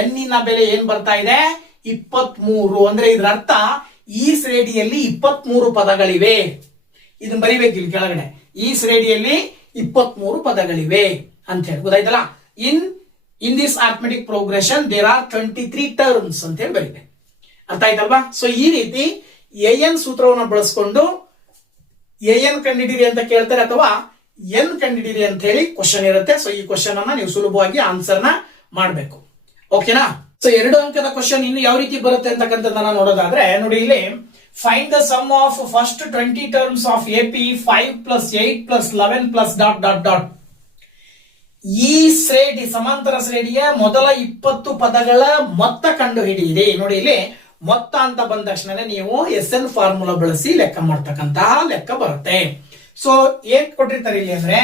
ಎನ್ನಿನ ಬೆಲೆ ಏನ್ ಬರ್ತಾ ಇದೆ 23. ಅಂದ್ರೆ ಇದ್ರ ಅರ್ಥ ಈ ಶ್ರೇಣಿಯಲ್ಲಿ 23 ಪದಗಳಿವೆ. ಇದನ್ನ ಬರಿಬೇಕು ಇಲ್ಲಿ ಕೆಳಗಡೆ, ಈ ಶ್ರೇಣಿಯಲ್ಲಿ 23 ಪದಗಳಿವೆ ಅಂತ ಹೇಳಿ ಗೊತ್ತಾಯ್ತಲ್ಲ. In this arithmetic progression there are 23 terms ಅಂತ ಹೇಳಿ ಬರೀಬೇಕು. ಅರ್ಥ ಆಯ್ತಲ್ವಾ? ಸೊ ಈ ರೀತಿ ಎನ್ ಸೂತ್ರವನ್ನು ಬಳಸ್ಕೊಂಡು ಎನ್ ಕಂಡಿಡಿರಿ ಅಂತ ಕೇಳ್ತಾರೆ, ಅಥವಾ ಎನ್ ಕಂಡಿಡಿರಿ ಅಂತ ಹೇಳಿ ಕ್ವಶನ್ ಇರುತ್ತೆ. ಸೊ ಈ ಕ್ವಶನ್ ಅನ್ನ ನೀವು ಸುಲಭವಾಗಿ ಆನ್ಸರ್ ನ ಮಾಡಬೇಕು. ಓಕೆನಾ? ಸೊ 2 ಅಂಕದ ಕ್ವಶನ್ ಇನ್ನು ಯಾವ ರೀತಿ ಬರುತ್ತೆ ಅಂತಕ್ಕಂಥದ್ದನ್ನ ನೋಡೋದಾದ್ರೆ, ನೋಡಿ ಇಲ್ಲಿ find the sum of first 20 terms of AP 5 plus 8 plus 11 plus dot dot dot. ಈ ಶ್ರೇಣಿ ಸಮಾಂತರ ಶ್ರೇಣಿಯ ಮೊದಲ 20 ಪದಗಳ ಮೊತ್ತ ಕಂಡು ಹಿಡಿಯಿರಿ. ನೋಡಿ ಇಲ್ಲಿ ಮೊತ್ತ ಅಂತ ಬಂದ ತಕ್ಷಣ ನೀವು SN ಫಾರ್ಮುಲಾ ಬಳಸಿ ಲೆಕ್ಕ ಮಾಡ್ತಕ್ಕಂತಹ ಲೆಕ್ಕ ಬರುತ್ತೆ. ಸೊ ಏನ್ ಕೊಟ್ಟಿರ್ತಾರೆ ಇಲ್ಲಿ ಅಂದ್ರೆ,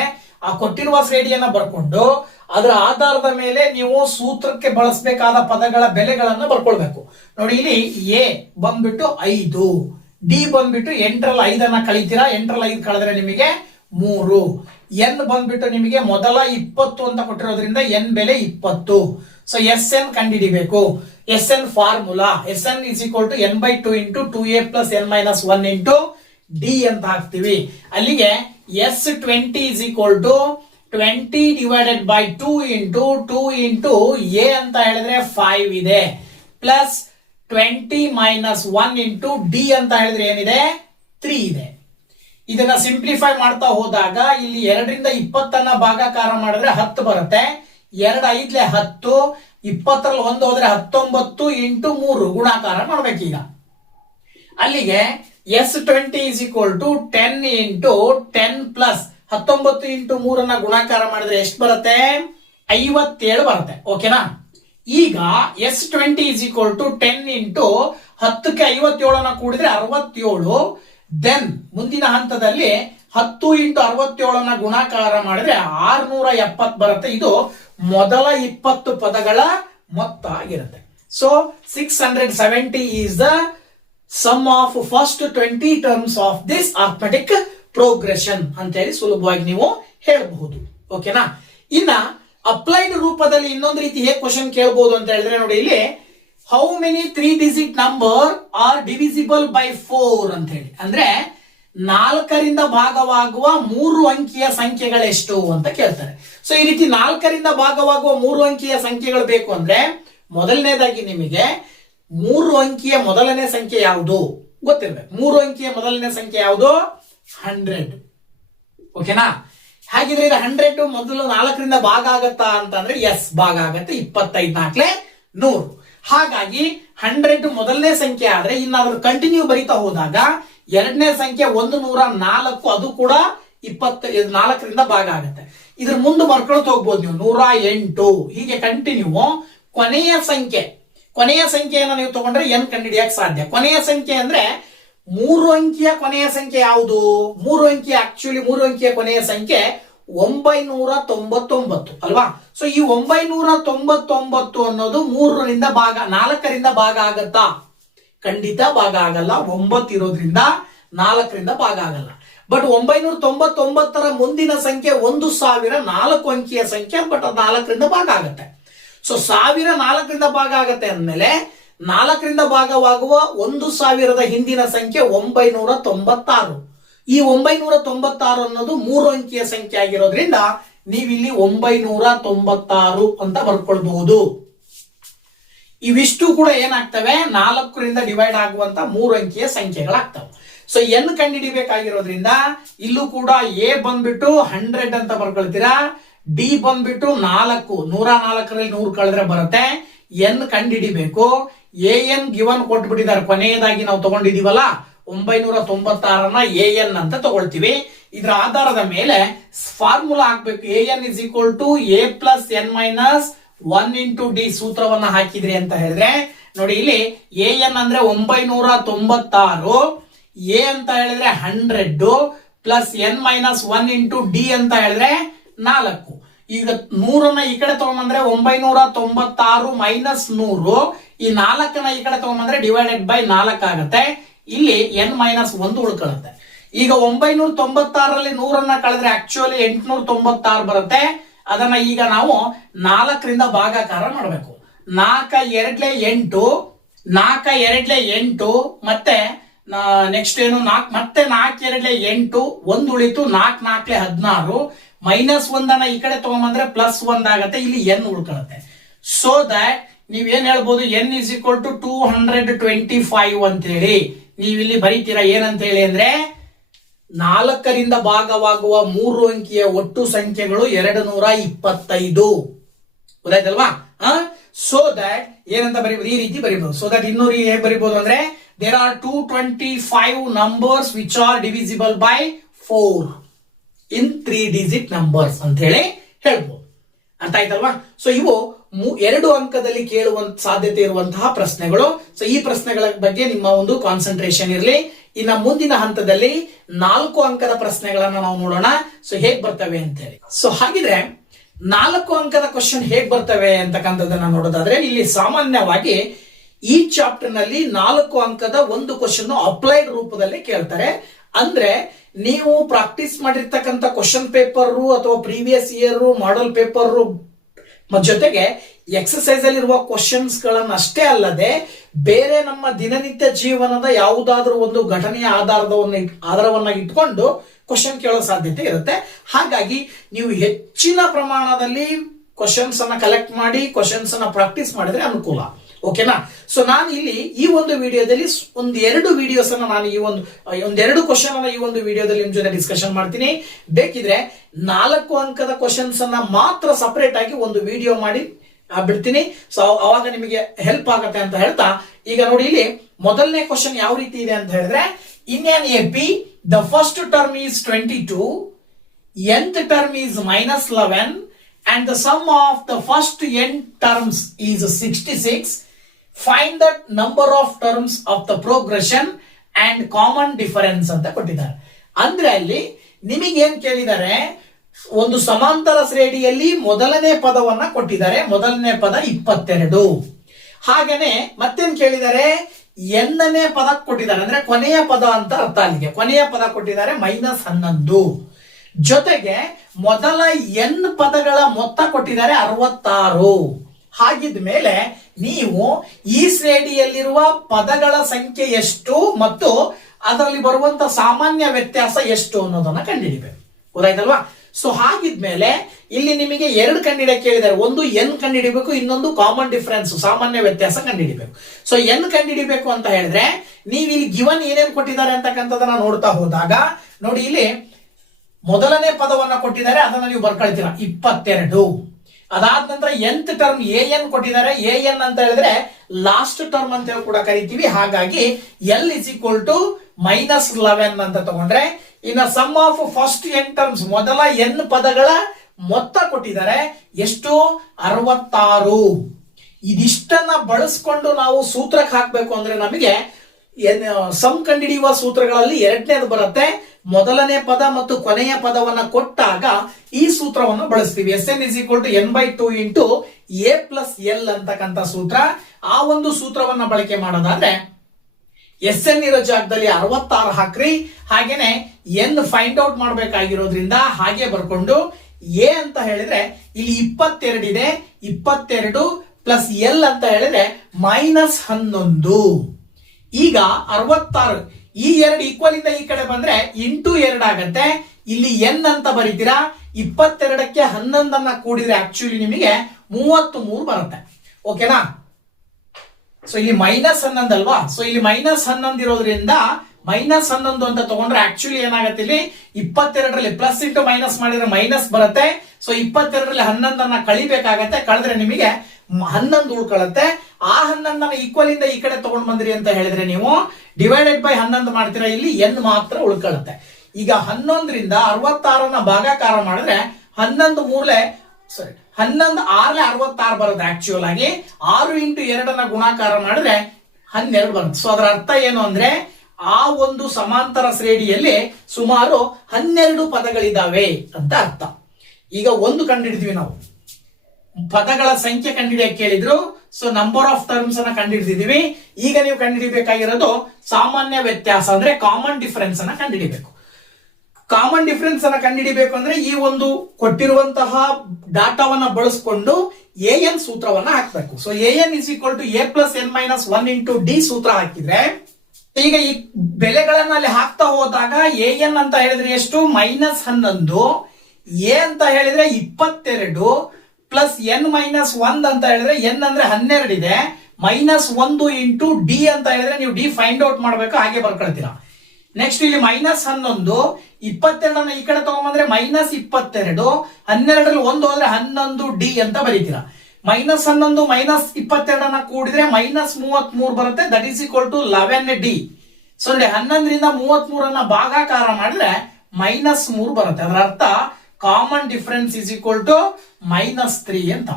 ಆ ಕೊಟ್ಟಿರುವ ಶ್ರೇಣಿಯನ್ನ ಬರ್ಕೊಂಡು ಅದರ ಆಧಾರದ ಮೇಲೆ ನೀವು ಸೂತ್ರಕ್ಕೆ ಬಳಸಬೇಕಾದ ಪದಗಳ ಬೆಲೆಗಳನ್ನ ಬರ್ಕೊಳ್ಬೇಕು. ನೋಡಿ ಇಲ್ಲಿ ಎ ಬಂದ್ಬಿಟ್ಟು 5, ಡಿ ಬಂದ್ಬಿಟ್ಟು 8ರಲ್ಲಿ 5 ಕಳಿತೀರಾ. 8ರಲ್ಲಿ 5 ಕಳೆದ್ರೆ ನಿಮಗೆ 3. ಎನ್ ಬಂದ್ಬಿಟ್ಟು ನಿಮಗೆ ಮೊದಲ 20 ಅಂತ ಕೊಟ್ಟಿರೋದ್ರಿಂದ ಎನ್ ಬೆಲೆ 20. ಸೊ ಎಸ್ ಎನ್ ಕಂಡುಹಿಡಿಬೇಕು. S N formula S N is equal to N by 2 into 2a plus N minus 1 into D ಅಂತ ಹಾಕ್ತಿವಿ. ಅಲ್ಲಿಗೆ S 20 is equal to 20 divided by 2 into A ಅಂತ ಹೇಳಿದ್ರೆ 5 ಇದೆ, ಪ್ಲಸ್ 20 ಮೈನಸ್ 1 ಇಂಟು ಡಿ ಅಂತ ಹೇಳಿದ್ರೆ ಏನಿದೆ 3 ಇದೆ. ಇದನ್ನ ಸಿಂಪ್ಲಿಫೈ ಮಾಡ್ತಾ ಹೋದಾಗ ಇಲ್ಲಿ 2ರಿಂದ 20 ಭಾಗಾಕಾರ ಮಾಡಿದ್ರೆ 10 ಬರುತ್ತೆ. 2 5 10, 20ರಲ್ಲಿ 1 ಹೋದ್ರೆ 19 ಇಂಟು 3 ಗುಣಾಕಾರ ಮಾಡ್ಬೇಕೀಗ. ಅಲ್ಲಿಗೆ S 20 is equal to 10 into 10 plus 19 into 3 ಗುಣಾಕಾರ ಮಾಡಿದ್ರೆ ಎಷ್ಟು ಬರುತ್ತೆ 57 ಬರುತ್ತೆ. ಓಕೆನಾ. ಈಗ S 20 is equal to 10 into 10ಕ್ಕೆ 57 ಕೂಡಿದ್ರೆ 67. ದೆನ್ ಮುಂದಿನ ಹಂತದಲ್ಲಿ 10 ಇಂಟು 67 ಗುಣಾಕಾರ ಮಾಡಿದ್ರೆ 670 ಬರುತ್ತೆ. ಇದು ಮೊದಲ 20 ಪದಗಳ ಮೊತ್ತ ಆಗಿರುತ್ತೆ. So 670 is the sum of first 20 terms of this arithmetic progression ಅಂತ ಹೇಳಿ ಸುಲಭವಾಗಿ ನೀವು ಹೇಳಬಹುದು. ಓಕೆನಾ. ಇನ್ನ ಅಪ್ಲೈಡ್ ರೂಪದಲ್ಲಿ ಇನ್ನೊಂದು ರೀತಿ ಹೇಗೆ ಕ್ವಶನ್ ಕೇಳಬಹುದು ಅಂತ ಹೇಳಿದ್ರೆ ನೋಡಿ, ಇಲ್ಲಿ how many 3 digit number are divisible by 4 ಅಂತ ಹೇಳಿ, ಅಂದ್ರೆ 4ರಿಂದ ಭಾಗವಾಗುವ 3 ಅಂಕಿಯ ಸಂಖ್ಯೆಗಳೆಷ್ಟು ಅಂತ ಕೇಳ್ತಾರೆ. ಸೊ ಈ ರೀತಿ 4ರಿಂದ ಭಾಗವಾಗುವ 3 ಅಂಕಿಯ ಸಂಖ್ಯೆಗಳು ಬೇಕು ಅಂದ್ರೆ ಮೊದಲನೇದಾಗಿ ನಿಮಗೆ 3 ಅಂಕಿಯ ಮೊದಲನೇ ಸಂಖ್ಯೆ ಯಾವುದು ಗೊತ್ತಿರಬೇಕು. 3 ಅಂಕಿಯ ಮೊದಲನೇ ಸಂಖ್ಯೆ ಯಾವುದು 100. ಓಕೆನಾ. ಹಾಗಿದ್ರೆ ಈಗ 100 ಮೊದಲು 4ರಿಂದ ಭಾಗ ಆಗತ್ತಾ ಅಂತಂದ್ರೆ ಎಸ್ ಭಾಗ ಆಗತ್ತೆ. 25 4 100. ಹಾಗಾಗಿ 100 ಮೊದಲನೇ ಸಂಖ್ಯೆ ಆದ್ರೆ ಇನ್ನು ಅದನ್ನು ಕಂಟಿನ್ಯೂ ಬರೀತಾ ಹೋದಾಗ ಎರಡನೇ ಸಂಖ್ಯೆ 104, ಅದು ಕೂಡ 24ರಿಂದ ಭಾಗ ಆಗುತ್ತೆ. ಇದ್ರ ಮುಂದೆ ಬರ್ಕೊಳ್ತಾ ಹೋಗ್ಬೋದು ನೀವು 108 ಹೀಗೆ ಕಂಟಿನ್ಯೂ. ಕೊನೆಯ ಸಂಖ್ಯೆಯನ್ನು ನೀವು ತಗೊಂಡ್ರೆ ಎನ್ ಕಂಡುಹಿಡಿಯಕ್ಕೆ ಸಾಧ್ಯ. ಕೊನೆಯ ಸಂಖ್ಯೆ ಅಂದ್ರೆ 3 ಅಂಕಿಯ ಕೊನೆಯ ಸಂಖ್ಯೆ ಯಾವುದು? 3 ಅಂಕಿಯ ಕೊನೆಯ ಸಂಖ್ಯೆ 999 ಅಲ್ವಾ. ಸೊ ಈ 999 ಅನ್ನೋದು 4ರಿಂದ ಭಾಗ ಆಗತ್ತಾ? ಖಂಡಿತ ಭಾಗ ಆಗಲ್ಲ. 9 ಇರೋದ್ರಿಂದ 4ರಿಂದ ಭಾಗ ಆಗಲ್ಲ. ಬಟ್ 999ರ ಮುಂದಿನ ಸಂಖ್ಯೆ 1000 4 ಅಂಕಿಯ ಸಂಖ್ಯೆ, ಬಟ್ ಅದು 4ರಿಂದ ಭಾಗ ಆಗತ್ತೆ. ಸೊ 1000 4ರಿಂದ ಭಾಗ ಆಗತ್ತೆ ಅಂದ್ಮೇಲೆ 4ರಿಂದ ಭಾಗವಾಗುವ 1000ದ ಹಿಂದಿನ ಸಂಖ್ಯೆ 996. ಈ 996 ಅನ್ನೋದು 3 ಅಂಕಿಯ ಸಂಖ್ಯೆ ಆಗಿರೋದ್ರಿಂದ ನೀವಿಲ್ಲಿ 996 ಅಂತ ಬರ್ಕೊಳ್ಬಹುದು. ಇವಿಷ್ಟು ಕೂಡ ಏನಾಗ್ತವೆ 4ರಿಂದ ಡಿವೈಡ್ ಆಗುವಂತ 3 ಅಂಕಿಯ ಸಂಖ್ಯೆಗಳಾಗ್ತವೆ. ಸೊ ಎನ್ ಕಂಡುಹಿಡಿಬೇಕಾಗಿರೋದ್ರಿಂದ ಇಲ್ಲೂ ಕೂಡ ಎ ಬಂದ್ಬಿಟ್ಟು 100 ಅಂತ ಬರ್ಕೊಳ್ತೀರಾ, ಡಿ ಬಂದ್ಬಿಟ್ಟು 104ರಲ್ಲಿ 100 ಕಳೆದ್ರೆ ಬರುತ್ತೆ. ಎನ್ ಕಂಡುಹಿಡಿಬೇಕು. ಎ ಎನ್ ಗಿವನ್ ಕೊಟ್ಬಿಟ್ಟಿದ್ದಾರೆ, ಕೊನೆಯದಾಗಿ ನಾವು ತಗೊಂಡಿದೀವಲ್ಲ 996ನ ಎ ಎನ್ ಅಂತ ತಗೊಳ್ತೀವಿ. ಇದರ ಆಧಾರದ ಮೇಲೆ ಫಾರ್ಮುಲಾ ಹಾಕ್ಬೇಕು. A N is equal to A plus N minus 1 into D ಸೂತ್ರವನ್ನ ಹಾಕಿದ್ರಿ ಅಂತ ಹೇಳಿದ್ರೆ ನೋಡಿ, ಇಲ್ಲಿ ಎ ಎನ್ ಅಂದ್ರೆ 996, ಎ ಅಂತ ಹೇಳಿದ್ರೆ 100 plus N minus 1 into D ಅಂತ ಹೇಳಿದ್ರೆ 4. ಈಗ 100ನ್ನ ಈ ಕಡೆ ತಗೊಂಡ್ಬಂದ್ರೆ 996 ಮೈನಸ್ 100, ಈ 4ನ್ನ ಈ ಕಡೆ ತಗೊಂಡ್ಬಂದ್ರೆ ಡಿವೈಡೆಡ್ ಬೈ 4 ಆಗುತ್ತೆ. ಇಲ್ಲಿ ಎನ್ ಮೈನಸ್ 1 ಉಳ್ಕೊಳ್ಳುತ್ತೆ. ಈಗ 996ರಲ್ಲಿ 100ನ್ನ ಕಳೆದ್ರೆ ಆಕ್ಚುಲಿ 896 ಬರುತ್ತೆ. ಅದನ್ನ ಈಗ ನಾವು 4ರಿಂದ ಭಾಗಾಕಾರ ಮಾಡಬೇಕು. 4 2 8, 4 2 8, ಮತ್ತೆ ನೆಕ್ಸ್ಟ್ ಏನು 4 ಮತ್ತೆ 4 2 8, 1 ಉಳಿತು, 4 4 16, ಮೈನಸ್ 1 ಈ ಕಡೆ ತಗೊಂಡ್ಬಂದ್ರೆ ಪ್ಲಸ್ 1 ಆಗತ್ತೆ. ಇಲ್ಲಿ ಎನ್ ಉಳ್ಕೊಳ್ಳುತ್ತೆ. ಸೊ ದಟ್ ನೀವೇನ್ ಹೇಳ್ಬೋದು, ಎನ್ ಇಸ್ ಈಕ್ವಲ್ ಟು 225 ಅಂತ ಹೇಳಿ ನೀವಿಲ್ಲಿ ಬರೀತೀರಾ. ಏನಂತ ಹೇಳಿ ಅಂದ್ರೆ 4ರಿಂದ ಭಾಗವಾಗುವ 3 ಅಂಕಿಯ ಒಟ್ಟು ಸಂಖ್ಯೆಗಳು 225. ಗೊತ್ತಾಯ್ತಲ್ವಾ? ಸೊ ದಟ್ ಏನಂತ ಬರೀಬಹುದು, ಈ ರೀತಿ ಬರೀಬಹುದು. ಸೊ ದಟ್ ಇನ್ನೂರು ಹೇಗೆ ಬರೀಬಹುದು ಅಂದ್ರೆ there are 225 numbers which are divisible by 4 in 3 digit numbers ಅಂತ ಹೇಳಿ ಹೇಳ್ಬೋದು. ಅರ್ಥ ಆಯ್ತಲ್ವಾ? ಸೊ ಇವು 2 ಅಂಕದಲ್ಲಿ ಕೇಳುವಂತ ಸಾಧ್ಯತೆ ಇರುವಂತಹ ಪ್ರಶ್ನೆಗಳು. ಸೊ ಈ ಪ್ರಶ್ನೆಗಳ ಬಗ್ಗೆ ನಿಮ್ಮ ಒಂದು ಕಾನ್ಸಂಟ್ರೇಷನ್ ಇರಲಿ. ಇನ್ನು ಮುಂದಿನ ಹಂತದಲ್ಲಿ 4 ಅಂಕದ ಪ್ರಶ್ನೆಗಳನ್ನ ನಾವು ನೋಡೋಣ. ಸೊ ಹೇಗ್ ಬರ್ತವೆ ಅಂತ ಹೇಳಿ. ಸೊ ಹಾಗಿದ್ರೆ 4 ಅಂಕದ ಕ್ವಶನ್ ಹೇಗ್ ಬರ್ತವೆ ಅಂತಕ್ಕಂಥದ್ದನ್ನ ನೋಡೋದಾದ್ರೆ, ಇಲ್ಲಿ ಸಾಮಾನ್ಯವಾಗಿ ಈ ಚಾಪ್ಟರ್ ನಲ್ಲಿ 4 ಅಂಕದ ಒಂದು ಕ್ವಶನ್ ಅಪ್ಲೈಡ್ ರೂಪದಲ್ಲಿ ಕೇಳ್ತಾರೆ. ಅಂದ್ರೆ ನೀವು ಪ್ರಾಕ್ಟೀಸ್ ಮಾಡಿರ್ತಕ್ಕಂಥ ಕ್ವಶನ್ ಪೇಪರ್ ಅಥವಾ ಪ್ರೀವಿಯಸ್ ಇಯರ್ ಮಾಡಲ್ ಪೇಪರ್ ಜೊತೆಗೆ ಎಕ್ಸಸೈಸ್ ಅಲ್ಲಿ ಇರುವ ಕ್ವಶನ್ಸ್ ಗಳನ್ನ ಅಷ್ಟೇ ಅಲ್ಲದೆ ಬೇರೆ ನಮ್ಮ ದಿನನಿತ್ಯ ಜೀವನದ ಯಾವುದಾದ್ರೂ ಒಂದು ಘಟನೆಯ ಆಧಾರವನ್ನ ಇಟ್ಕೊಂಡು ಕ್ವಶನ್ ಕೇಳೋ ಸಾಧ್ಯತೆ ಇರುತ್ತೆ. ಹಾಗಾಗಿ ನೀವು ಹೆಚ್ಚಿನ ಪ್ರಮಾಣದಲ್ಲಿ ಕ್ವಶನ್ಸ್ ಅನ್ನ ಕಲೆಕ್ಟ್ ಮಾಡಿ ಕ್ವಶನ್ಸ್ ಅನ್ನ ಪ್ರಾಕ್ಟೀಸ್ ಮಾಡಿದ್ರೆ ಅನುಕೂಲ. ಓಕೆನಾ? ಸೊ ನಾನು ಇಲ್ಲಿ ಈ ಒಂದು ವಿಡಿಯೋದಲ್ಲಿ ಒಂದೆರಡು ವಿಡಿಯೋಸ್ ಅನ್ನ ನಾನು ಒಂದೆರಡು ಕ್ವಶನ್ ಅನ್ನ ಈ ಒಂದು ವಿಡಿಯೋದಲ್ಲಿ ನಿಮ್ ಜೊತೆ ಡಿಸ್ಕಷನ್ ಮಾಡ್ತೀನಿ. ಬೇಕಿದ್ರೆ 4 ಅಂಕದ ಕ್ವಶನ್ಸ್ ಅನ್ನ ಮಾತ್ರ ಸಪರೇಟ್ ಆಗಿ ಒಂದು ವಿಡಿಯೋ ಮಾಡಿ ಬಿಡ್ತೀನಿ. ಸೊ ಅವಾಗ ನಿಮಗೆ ಹೆಲ್ಪ್ ಆಗತ್ತೆ ಅಂತ ಹೇಳ್ತಾ, ಈಗ ನೋಡಿ ಇಲ್ಲಿ ಮೊದಲನೇ ಕ್ವಶನ್ ಯಾವ ರೀತಿ ಇದೆ ಅಂತ ಹೇಳಿದ್ರೆ, in an AP the first term is 22, nth term is -11 and the sum of the first n terms is 66. Find the number of terms of the progression and common difference ಅಂತ ಕೊಟ್ಟಿದ್ದಾರೆ. ಅಂದ್ರೆ ಅಲ್ಲಿ ನಿಮಗೆ ಏನ್ ಕೇಳಿದ್ದಾರೆ, ಒಂದು ಸಮಾಂತರ ಶ್ರೇಣಿಯಲ್ಲಿ ಮೊದಲನೇ ಪದವನ್ನ ಕೊಟ್ಟಿದ್ದಾರೆ. ಮೊದಲನೇ ಪದ 22. ಹಾಗೇನೆ ಮತ್ತೇನ್ ಕೇಳಿದ್ದಾರೆ, ಎನ್ನನೇ ಪದ ಕೊಟ್ಟಿದ್ದಾರೆ, ಅಂದ್ರೆ ಕೊನೆಯ ಪದ ಅಂತ ಅರ್ಥ. ಅಲ್ಲಿಗೆ ಕೊನೆಯ ಪದ ಕೊಟ್ಟಿದ್ದಾರೆ -11. ಜೊತೆಗೆ ಮೊದಲ n ಪದಗಳ ಮೊತ್ತ ಕೊಟ್ಟಿದ್ದಾರೆ 66. ಹಾಗಿದ್ಮೇಲೆ ನೀವು ಈ ಶ್ರೇಣಿಯಲ್ಲಿರುವ ಪದಗಳ ಸಂಖ್ಯೆ ಎಷ್ಟು ಮತ್ತು ಅದರಲ್ಲಿ ಬರುವಂತ ಸಾಮಾನ್ಯ ವ್ಯತ್ಯಾಸ ಎಷ್ಟು ಅನ್ನೋದನ್ನ ಕಂಡುಹಿಡಿಬೇಕು. ಗೊತ್ತಾಯ್ತಲ್ವಾ? ಸೊ ಹಾಗಿದ್ಮೇಲೆ ಇಲ್ಲಿ ನಿಮಗೆ 2 ಕಂಡುಹಿಡಿಯಕ್ಕೆ ಕೇಳಿದ್ದಾರೆ. ಒಂದು n ಕಂಡುಹಿಡಿಬೇಕು, ಇನ್ನೊಂದು ಕಾಮನ್ ಡಿಫರೆನ್ಸ್ ಸಾಮಾನ್ಯ ವ್ಯತ್ಯಾಸ ಕಂಡುಹಿಡಿಬೇಕು. ಸೊ n ಕಂಡುಹಿಡಿಬೇಕು ಅಂತ ಹೇಳಿದ್ರೆ ನೀವು ಇಲ್ಲಿ ಗಿವನ್ ಏನೇನು ಕೊಟ್ಟಿದ್ದಾರೆ ಅಂತಕ್ಕಂಥದನ್ನ ನೋಡ್ತಾ ಹೋದಾಗ ನೋಡಿ, ಇಲ್ಲಿ ಮೊದಲನೇ ಪದವನ್ನ ಕೊಟ್ಟಿದ್ದಾರೆ, ಅದನ್ನ ನೀವು ಬರ್ಕೊಳ್ತೀರಾ 22. ಅದಾದ ನಂತರ nth ಟರ್ಮ್ an ಕೊಟ್ಟಿದ್ದಾರೆ. an ಅಂತ ಹೇಳಿದ್ರೆ ಲಾಸ್ಟ್ ಟರ್ಮ್ ಅಂತ ಕೂಡ ಕರಿತೀವಿ. ಹಾಗಾಗಿ l is equal to -11 ಅಂತ ತಗೊಂಡ್ರೆ, ಇನ್ನ sum of first n terms ಮೊದಲ n ಪದಗಳ ಮೊತ್ತ ಕೊಟ್ಟಿದ್ದಾರೆ ಎಷ್ಟು, 66. ಇದಿಷ್ಟನ್ನ ಬಳಸ್ಕೊಂಡು ನಾವು ಸೂತ್ರಕ್ಕೆ ಹಾಕ್ಬೇಕು ಅಂದ್ರೆ ನಮಗೆ ಸಮ್ ಕಂಡುಹಿಡಿಯುವ ಸೂತ್ರಗಳಲ್ಲಿ ಎರಡನೇದು ಬರುತ್ತೆ. ಮೊದಲನೇ ಪದ ಮತ್ತು ಕೊನೆಯ ಪದವನ್ನ ಕೊಟ್ಟಾಗ ಈ ಸೂತ್ರವನ್ನು ಬಳಸ್ತೀವಿ. Sn is equal to n/2 into a plus l ಅಂತಕ್ಕಂಥ ಸೂತ್ರ. ಆ ಒಂದು ಸೂತ್ರವನ್ನ ಬಳಕೆ ಮಾಡೋದಾದ್ರೆ Sn ಇರೋ ಜಾಗದಲ್ಲಿ 66 ಹಾಕ್ರಿ. ಹಾಗೇನೆ n ಫೈಂಡ್ ಔಟ್ ಮಾಡ್ಬೇಕಾಗಿರೋದ್ರಿಂದ ಹಾಗೆ ಬರ್ಕೊಂಡು a ಅಂತ ಹೇಳಿದ್ರೆ ಇಲ್ಲಿ 22 ಇದೆ. 22 ಪ್ಲಸ್ l ಅಂತ ಹೇಳಿದ್ರೆ -11. ಈಗ 66 ಈ 2 ಈಕ್ವಲ್ ಇಂದ ಈ ಕಡೆ ಬಂದ್ರೆ ಇಂಟು 2 ಆಗತ್ತೆ. ಇಲ್ಲಿ n ಅಂತ ಬರೀತೀರಾ. 22ಕ್ಕೆ 11 ಅನ್ನ ಕೂಡಿದ್ರೆ ಆಕ್ಚುಲಿ ನಿಮಗೆ 33 ಬರುತ್ತೆ. ಓಕೆನಾ? ಸೊ ಇಲ್ಲಿ -11 ಅಲ್ವಾ? ಸೊ ಇಲ್ಲಿ -11 ಇರೋದ್ರಿಂದ -11 ಅಂತ ತಗೊಂಡ್ರೆ ಆಕ್ಚುಲಿ ಏನಾಗುತ್ತೆ, ಇಲ್ಲಿ 22ರಲ್ಲಿ ಪ್ಲಸ್ ಇಂಟು ಮೈನಸ್ ಮಾಡಿದ್ರೆ ಮೈನಸ್ ಬರುತ್ತೆ. ಸೊ 22ರಲ್ಲಿ 11 ಅನ್ನ ಕಳಿಬೇಕಾಗತ್ತೆ. ಕಳೆದ್ರೆ ನಿಮಗೆ 11 ಉಳ್ಕೊಳ್ಳುತ್ತೆ. ಆ 11 ಈಕ್ವಲ್ ಇಂದ ಈ ಕಡೆ ತಗೊಂಡ್ ಬಂದ್ರಿ ಅಂತ ಹೇಳಿದ್ರೆ ನೀವು ಡಿವೈಡೆಡ್ ಬೈ 11 ಮಾಡ್ತೀರಾ. ಇಲ್ಲಿ n ಮಾತ್ರ ಉಳ್ಕೊಳ್ಳುತ್ತೆ. ಈಗ 11ರಿಂದ 66ನ ಭಾಗಾಕಾರ ಮಾಡಿದ್ರೆ 11 6 66 ಬರುತ್ತೆ. ಆಕ್ಚುಯಲ್ ಆಗಿ 6 ಇಂಟು 2ನ ಗುಣಾಕಾರ ಮಾಡಿದ್ರೆ 12 ಬರುತ್ತೆ. ಸೊ ಅದರ ಅರ್ಥ ಏನು ಅಂದ್ರೆ ಆ ಒಂದು ಸಮಾಂತರ ಶ್ರೇಣಿಯಲ್ಲಿ ಸುಮಾರು 12 ಪದಗಳಿದಾವೆ ಅಂತ ಅರ್ಥ. ಈಗ ಒಂದು ಕಂಡುಹಿಡಿದ್ವಿ ನಾವು, ಪದಗಳ ಸಂಖ್ಯೆ ಕಂಡುಹಿಡಿಯಕ್ಕೆ ಕೇಳಿದ್ರು. ಸೊ ನಂಬರ್ ಆಫ್ ಟರ್ಮ್ಸ್ ಅನ್ನ ಕಂಡುಹಿಡಿದಿದೀವಿ. ಈಗ ನೀವು ಕಂಡುಹಿಡಿಬೇಕಾಗಿರೋದು ಸಾಮಾನ್ಯ ವ್ಯತ್ಯಾಸ ಅಂದ್ರೆ ಕಾಮನ್ ಡಿಫರೆನ್ಸ್ ಅನ್ನ ಕಂಡುಹಿಡಿಬೇಕು. ಕಾಮನ್ ಡಿಫರೆನ್ಸ್ ಅನ್ನ ಕಂಡುಹಿಡಿಬೇಕು ಅಂದ್ರೆ ಈ ಒಂದು ಕೊಟ್ಟಿರುವಂತಹ ಡಾಟಾವನ್ನ ಬಳಸಿಕೊಂಡು an ಸೂತ್ರವನ್ನ ಹಾಕಬೇಕು. So an is equal to a plus n minus 1 into d ಸೂತ್ರ ಹಾಕಿದ್ರೆ ಈಗ ಈ ಬೆಲೆಗಳನ್ನ ಅಲ್ಲಿ ಹಾಕ್ತಾ ಹೋದಾಗ an ಅಂತ ಹೇಳಿದ್ರೆ ಎಷ್ಟು, -11. a ಅಂತ ಹೇಳಿದ್ರೆ 22 ಪ್ಲಸ್ n-1 ಅಂತ ಹೇಳಿದ್ರೆ n ಅಂದ್ರೆ 12 ಇದೆ. -1 ಇಂಟು ಡಿ ಅಂತ ಹೇಳಿದ್ರೆ ನೀವು ಡಿ ಫೈಂಡ್ ಔಟ್ ಮಾಡ್ಬೇಕು. ಹಾಗೆ ಬರ್ಕೊಳ್ತೀರಾ. ನೆಕ್ಸ್ಟ್ ಇಲ್ಲಿ -11 22 ಈ ಕಡೆ ತಗೊಂಡ್ಬಂದ್ರೆ -22 12ರಲ್ಲಿ 1 ಹೋದ್ರೆ 11 ಡಿ ಅಂತ ಬರೀತೀರಾ. -11 -22 ಕೂಡಿದ್ರೆ -33 ಬರುತ್ತೆ. That is equal to 11 D. So 11ರಿಂದ 33 ಭಾಗಾಕಾರ ಮಾಡಿದ್ರೆ -3 ಬರುತ್ತೆ. ಅದರ ಅರ್ಥ common difference is equal to -3 ಅಂತ.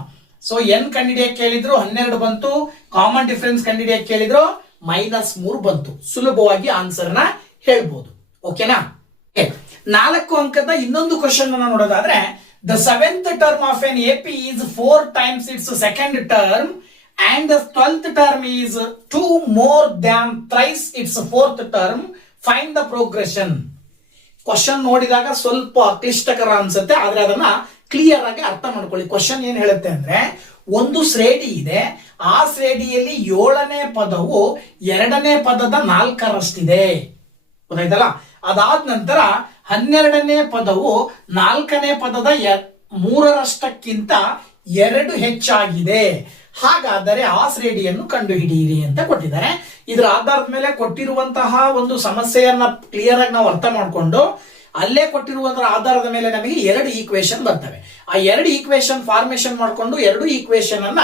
ಸೊ n ಕಂಡುಹಿಡಿಯಕ್ಕೆ ಕೇಳಿದ್ರು 12 ಬಂತು. ಕಾಮನ್ ಡಿಫರೆನ್ಸ್ ಕಂಡುಹಿಡಿಯಕ್ಕೆ ಕೇಳಿದ್ರು -3 ಬಂತು. ಸುಲಭವಾಗಿ ಆನ್ಸರ್ ನ ಹೇಳ್ಬೋದು. ಓಕೆನಾ? 4 ಅಂಕದ ಇನ್ನೊಂದು ಕ್ವಶನ್ ಅನ್ನ ನೋಡೋದಾದ್ರೆ, the 7th term of an AP is 4 times its second term and the 12th term is 2 more than thrice its 4th term. Find the progression. Question ನೋಡಿದಾಗ ಸ್ವಲ್ಪ ಕ್ಲಿಷ್ಟಕರ ಅನ್ಸುತ್ತೆ, ಆದ್ರೆ ಅದನ್ನ ಕ್ಲಿಯರ್ ಆಗಿ ಅರ್ಥ ಮಾಡ್ಕೊಳ್ಳಿ. ಕ್ವಶನ್ ಏನ್ ಹೇಳುತ್ತೆ ಅಂದ್ರೆ, ಒಂದು ಶ್ರೇಣಿ ಇದೆ, ಆ ಶ್ರೇಣಿಯಲ್ಲಿ 7ನೇ ಪದವು 2ನೇ ಪದದ 4ರಷ್ಟಿದೆ. ಗೊತ್ತಾಯ್ತಲ್ಲ? ಅದಾದ ನಂತರ 12ನೇ ಪದವು 4ನೇ ಪದದ 3ರಷ್ಟಕ್ಕಿಂತ 2 ಹೆಚ್ಚಾಗಿದೆ. ಹಾಗಾದರೆ ಆ ಶ್ರೇಣಿಯನ್ನು ಕಂಡುಹಿಡಿಯಿರಿ ಅಂತ ಕೊಟ್ಟಿದ್ದಾರೆ. ಇದರ ಆಧಾರದ ಮೇಲೆ ಕೊಟ್ಟಿರುವಂತಹ ಒಂದು ಸಮಸ್ಯೆಯನ್ನ ಕ್ಲಿಯರ್ ಆಗಿ ನಾವು ಅರ್ಥ ಮಾಡಿಕೊಂಡು ಅಲ್ಲೇ ಕೊಟ್ಟಿರುವುದರ ಆಧಾರದ ಮೇಲೆ ನಮಗೆ 2 ಈಕ್ವೇಶನ್ ಬರ್ತವೆ. ಆ 2 ಈಕ್ವೇಶನ್ ಫಾರ್ಮೇಶನ್ ಮಾಡಿಕೊಂಡು 2 ಈಕ್ವೇಶನ್ ಅನ್ನ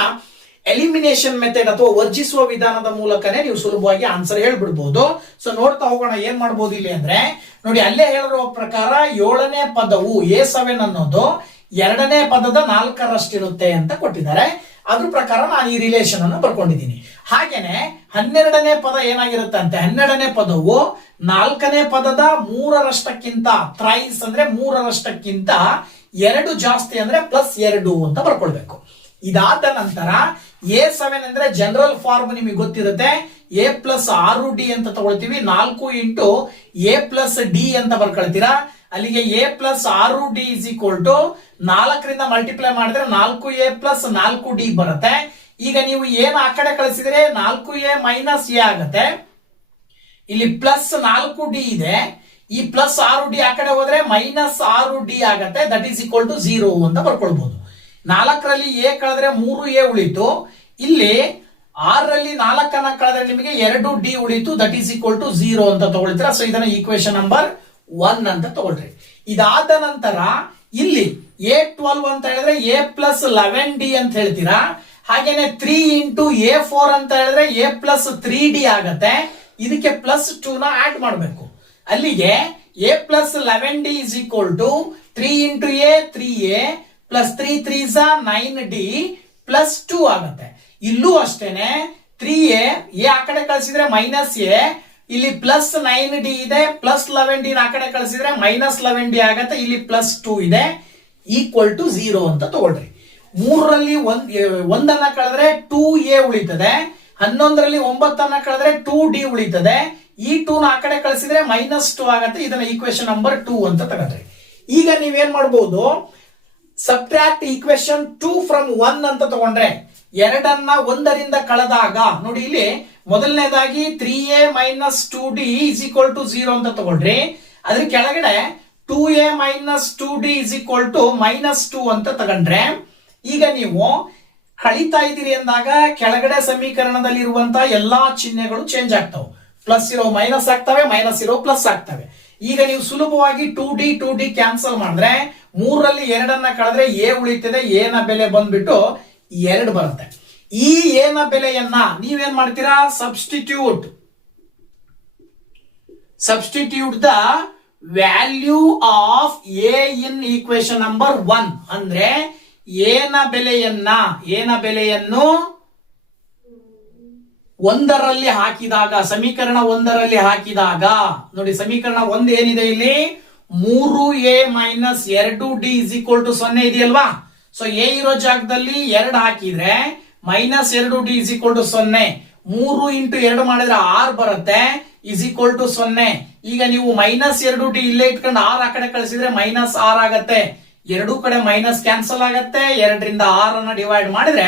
ಎಲಿಮಿನೇಷನ್ ಮೆಥಡ್ ಅಥವಾ ವರ್ಜಿಸುವ ವಿಧಾನದ ಮೂಲಕನೇ ನೀವು ಸುಲಭವಾಗಿ ಆನ್ಸರ್ ಹೇಳ್ಬಿಡ್ಬಹುದು. ಸೊ ನೋಡ್ತಾ ಹೋಗೋಣ ಏನ್ ಮಾಡ್ಬೋದು ಇಲ್ಲಿ ಅಂದ್ರೆ, ನೋಡಿ ಅಲ್ಲೇ ಹೇಳಿರುವ ಪ್ರಕಾರ 7ನೇ ಪದವು A7 ಅನ್ನೋದು 2ನೇ ಪದದ 4ರಷ್ಟಿರುತ್ತೆ ಅಂತ ಕೊಟ್ಟಿದ್ದಾರೆ. ಅದ್ರ ಪ್ರಕಾರ ನಾನು ಈ ರಿಲೇಷನ್ ಅನ್ನು ಬರ್ಕೊಂಡಿದ್ದೀನಿ. ಹಾಗೇನೆ 12ನೇ ಪದ ಏನಾಗಿರುತ್ತಂತೆ, 12ನೇ ಪದವು 4ನೇ ಪದದ 3ರಷ್ಟಕ್ಕಿಂತ ಥ್ರೈಸ್ ಅಂದ್ರೆ 3ರಷ್ಟಕ್ಕಿಂತ 2 ಜಾಸ್ತಿ ಅಂದ್ರೆ +2 ಅಂತ ಬರ್ಕೊಳ್ಬೇಕು. ಇದಾದ ನಂತರ A7 ಅಂದ್ರೆ ಜನರಲ್ ಫಾರ್ಮ್ ನಿಮಗೆ ಗೊತ್ತಿರುತ್ತೆ, A+6D ಅಂತ ತಗೊಳ್ತೀವಿ. 4 ಇಂಟು A+D ಅಂತ ಬರ್ಕೊಳ್ತೀರಾ. ಅಲ್ಲಿಗೆ A+6D ಇಸ್ ಈಕ್ವಲ್ ಟು 4ರಿಂದ ಮಲ್ಟಿಪ್ಲೈ ಮಾಡಿದ್ರೆ 4A + 4D ಬರುತ್ತೆ. ಈಗ ನೀವು ಏನು ಆ ಕಡೆ ಕಳಿಸಿದ್ರೆ 4A - A ಆಗುತ್ತೆ. ಇಲ್ಲಿ +4D ಇದೆ, ಈ +6D ಆ ಕಡೆ ಹೋದ್ರೆ -6D ಆಗತ್ತೆ. ದಟ್ ಈಸ್ ಈಕ್ವಲ್ ಟು 0 ಅಂತ ಬರ್ಕೊಳ್ಬಹುದು. 4ರಲ್ಲಿ A ಕಳೆದ್ರೆ 3A ಉಳಿತು. ಇಲ್ಲಿ 6ರಲ್ಲಿ 4ಅನ್ನ ಕಳೆದ್ರೆ ನಿಮಗೆ 2D ಉಳಿತು. ದಟ್ ಈಸ್ ಈಕ್ವಲ್ ಟು 0 ಅಂತ ತಗೊಳ್ತೀರಾ. ಸೊ ಇದನ್ನ ಈಕ್ವೇಶನ್ ನಂಬರ್ 1 ಅಂತ ತಗೊಳ್ರಿ. ಇದಾದ ನಂತರ ಇಲ್ಲಿ A12 ಅಂತ ಹೇಳಿದ್ರೆ A+11D ಅಂತ ಹೇಳ್ತೀರಾ. ಹಾಗೇನೆ 3 ಇಂಟು A4 ಅಂತ ಹೇಳಿದ್ರೆ A+3D ಆಗತ್ತೆ. ಇದಕ್ಕೆ +2 ನ ಆಡ್ ಮಾಡಬೇಕು. ಅಲ್ಲಿಗೆ A+11D is equal to 3 into A 3A +3 3s 9D +2 ಆಗತ್ತೆ. ಇಲ್ಲೂ ಅಷ್ಟೇನೆ 3A ಆ ಕಡೆ ಕಳಿಸಿದ್ರೆ -A, ಇಲ್ಲಿ +9D ಇದೆ, +11D ಆ ಕಡೆ ಕಳಿಸಿದ್ರೆ -11D ಆಗತ್ತೆ. ಇಲ್ಲಿ +2 ಇದೆ, ಈಕ್ವಲ್ ಟು 0 ಅಂತ ತಗೊಳ್ರಿ. 3ರಲ್ಲಿ 1ಅನ್ನ ಕಳೆದ್ರೆ 2A ಉಳಿತದೆ. 11ರಲ್ಲಿ 9ಅನ್ನ ಕಳೆದ್ರೆ 2D ಉಳಿತದೆ. ಈ 2 ನ ಆ ಕಡೆ ಕಳಿಸಿದ್ರೆ -2 ಆಗತ್ತೆ. ಇದನ್ನ ಈಕ್ವೇಶನ್ ನಂಬರ್ 2 ಅಂತ ತಗೊಂಡ್ರಿ. ಈಗ ನೀವೇನ್ ಮಾಡಬಹುದು, ಸಬ್ಟ್ರಾಕ್ಟ್ ಈಕ್ವೇಶನ್ 2 ಫ್ರಮ್ 1 ಅಂತ ತಗೊಂಡ್ರೆ 2ಅನ್ನ 1ರಿಂದ ಕಳೆದಾಗ ನೋಡಿ ಇಲ್ಲಿ ಮೊದಲನೇದಾಗಿ 3A - 2D is equal to 0 ಅಂತ ತಗೊಳ್ರಿ. ಅದ್ರ ಕೆಳಗಡೆ 2A - 2D is equal to -2 ಅಂತ ತಗೊಂಡ್ರೆ, ಈಗ ನೀವು ಕಳಿತಾ ಇದ್ದೀರಿ ಅಂದಾಗ ಕೆಳಗಡೆ ಸಮೀಕರಣದಲ್ಲಿ ಇರುವಂತಹ ಎಲ್ಲಾ ಚಿಹ್ನೆಗಳು ಚೇಂಜ್ ಆಗ್ತವೆ. ಪ್ಲಸ್ ಇರೋ ಮೈನಸ್ ಆಗ್ತವೆ, ಮೈನಸ್ ಇರೋ ಪ್ಲಸ್ ಆಗ್ತವೆ. ಈಗ ನೀವು ಸುಲಭವಾಗಿ 2D ಕ್ಯಾನ್ಸಲ್ ಮಾಡಿದ್ರೆ 3ರಲ್ಲಿ 2ಅನ್ನ ಕಳೆದ್ರೆ A ಉಳಿತದೆ. A ನ ಬೆಲೆ ಬಂದ್ಬಿಟ್ಟು 2 ಬರುತ್ತೆ. ಈ A ನ ಬೆಲೆಯನ್ನ ನೀವೇನ್ ಮಾಡ್ತೀರಾ, substitute the value of A in equation number 1 ಅಂದ್ರೆ A ನ ಬೆಲೆಯನ್ನು 1ರಲ್ಲಿ ಹಾಕಿದಾಗ, ಸಮೀಕರಣ 1ರಲ್ಲಿ ಹಾಕಿದಾಗ ನೋಡಿ, ಸಮೀಕರಣ 1 ಏನಿದೆ ಇಲ್ಲಿ 3A - 2D is equal to 0 ಇದೆಯಲ್ವಾ. ಸೊ A ಇರೋ ಜಾಗದಲ್ಲಿ 2 ಹಾಕಿದ್ರೆ -2D is equal to 0. 3 into 2 ಮಾಡಿದ್ರೆ 6 ಬರುತ್ತೆ, ಇಸ್ ಈಕ್ವಲ್ ಟು 0. ಈಗ ನೀವು -2D ಇಲ್ಲೇ ಇಟ್ಕೊಂಡು 6 ಆ ಕಡೆ ಕಳಿಸಿದ್ರೆ -6 ಆಗತ್ತೆ. 2 ಕಡೆ ಮೈನಸ್ ಕ್ಯಾನ್ಸಲ್ ಆಗತ್ತೆ. 2ರಿಂದ 6ಅನ್ನ ಡಿವೈಡ್ ಮಾಡಿದ್ರೆ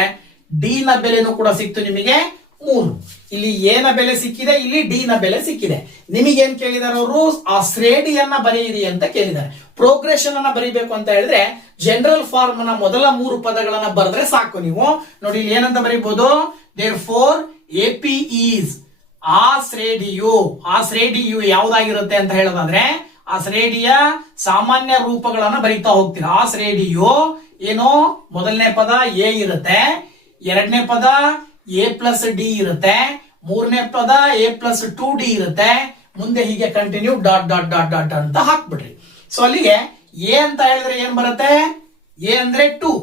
D ನ ಬೆಲೆನೂ ಕೂಡ ಸಿಕ್ತು ನಿಮಗೆ 3. ಇಲ್ಲಿ A ನ ಬೆಲೆ ಸಿಕ್ಕಿದೆ, ಇಲ್ಲಿ D ನ ಬೆಲೆ ಸಿಕ್ಕಿದೆ. ನಿಮಗೇನ್ ಕೇಳಿದಾರೆ ಅವರು, ಆ ಶ್ರೇಣಿಯನ್ನ ಬರೆಯಿರಿ ಅಂತ ಕೇಳಿದ್ದಾರೆ. ಪ್ರೋಗ್ರೆಷನ್ ಅನ್ನ ಬರೀಬೇಕು ಅಂತ ಹೇಳಿದ್ರೆ ಜನರಲ್ ಫಾರ್ಮ್ ನ ಮೊದಲ 3 ಪದಗಳನ್ನ ಬರೆದ್ರೆ ಸಾಕು. ನೀವು ನೋಡಿ ಇಲ್ಲಿ ಏನಂತ ಬರೀಬಹುದು, therefore AP is ಆ ಶ್ರೇಣಿಯು ಯಾವ್ದಾಗಿರುತ್ತೆ ಅಂತ ಹೇಳೋದಾದ್ರೆ ಆ ಶ್ರೇಣಿಯ ಸಾಮಾನ್ಯ ರೂಪಗಳನ್ನ ಬರೀತಾ ಹೋಗ್ತೀರಾ. ಆ ಶ್ರೇಣಿಯು ಏನೋ ಮೊದಲನೇ ಪದ A ಇರುತ್ತೆ, ಎರಡನೇ ಪದ A+D ಇರುತ್ತೆ, ಮೂರನೇ ಪದ A+2D ಇರುತ್ತೆ, ಮುಂದೆ ಹೀಗೆ ಕಂಟಿನ್ಯೂ ... ಅಂತ ಹಾಕ್ಬಿಡ್ರಿ. ಸೊ ಅಲ್ಲಿಗೆ A ಅಂತ ಹೇಳಿದ್ರೆ ಏನ್ ಬರುತ್ತೆ, A ಅಂದ್ರೆ 2,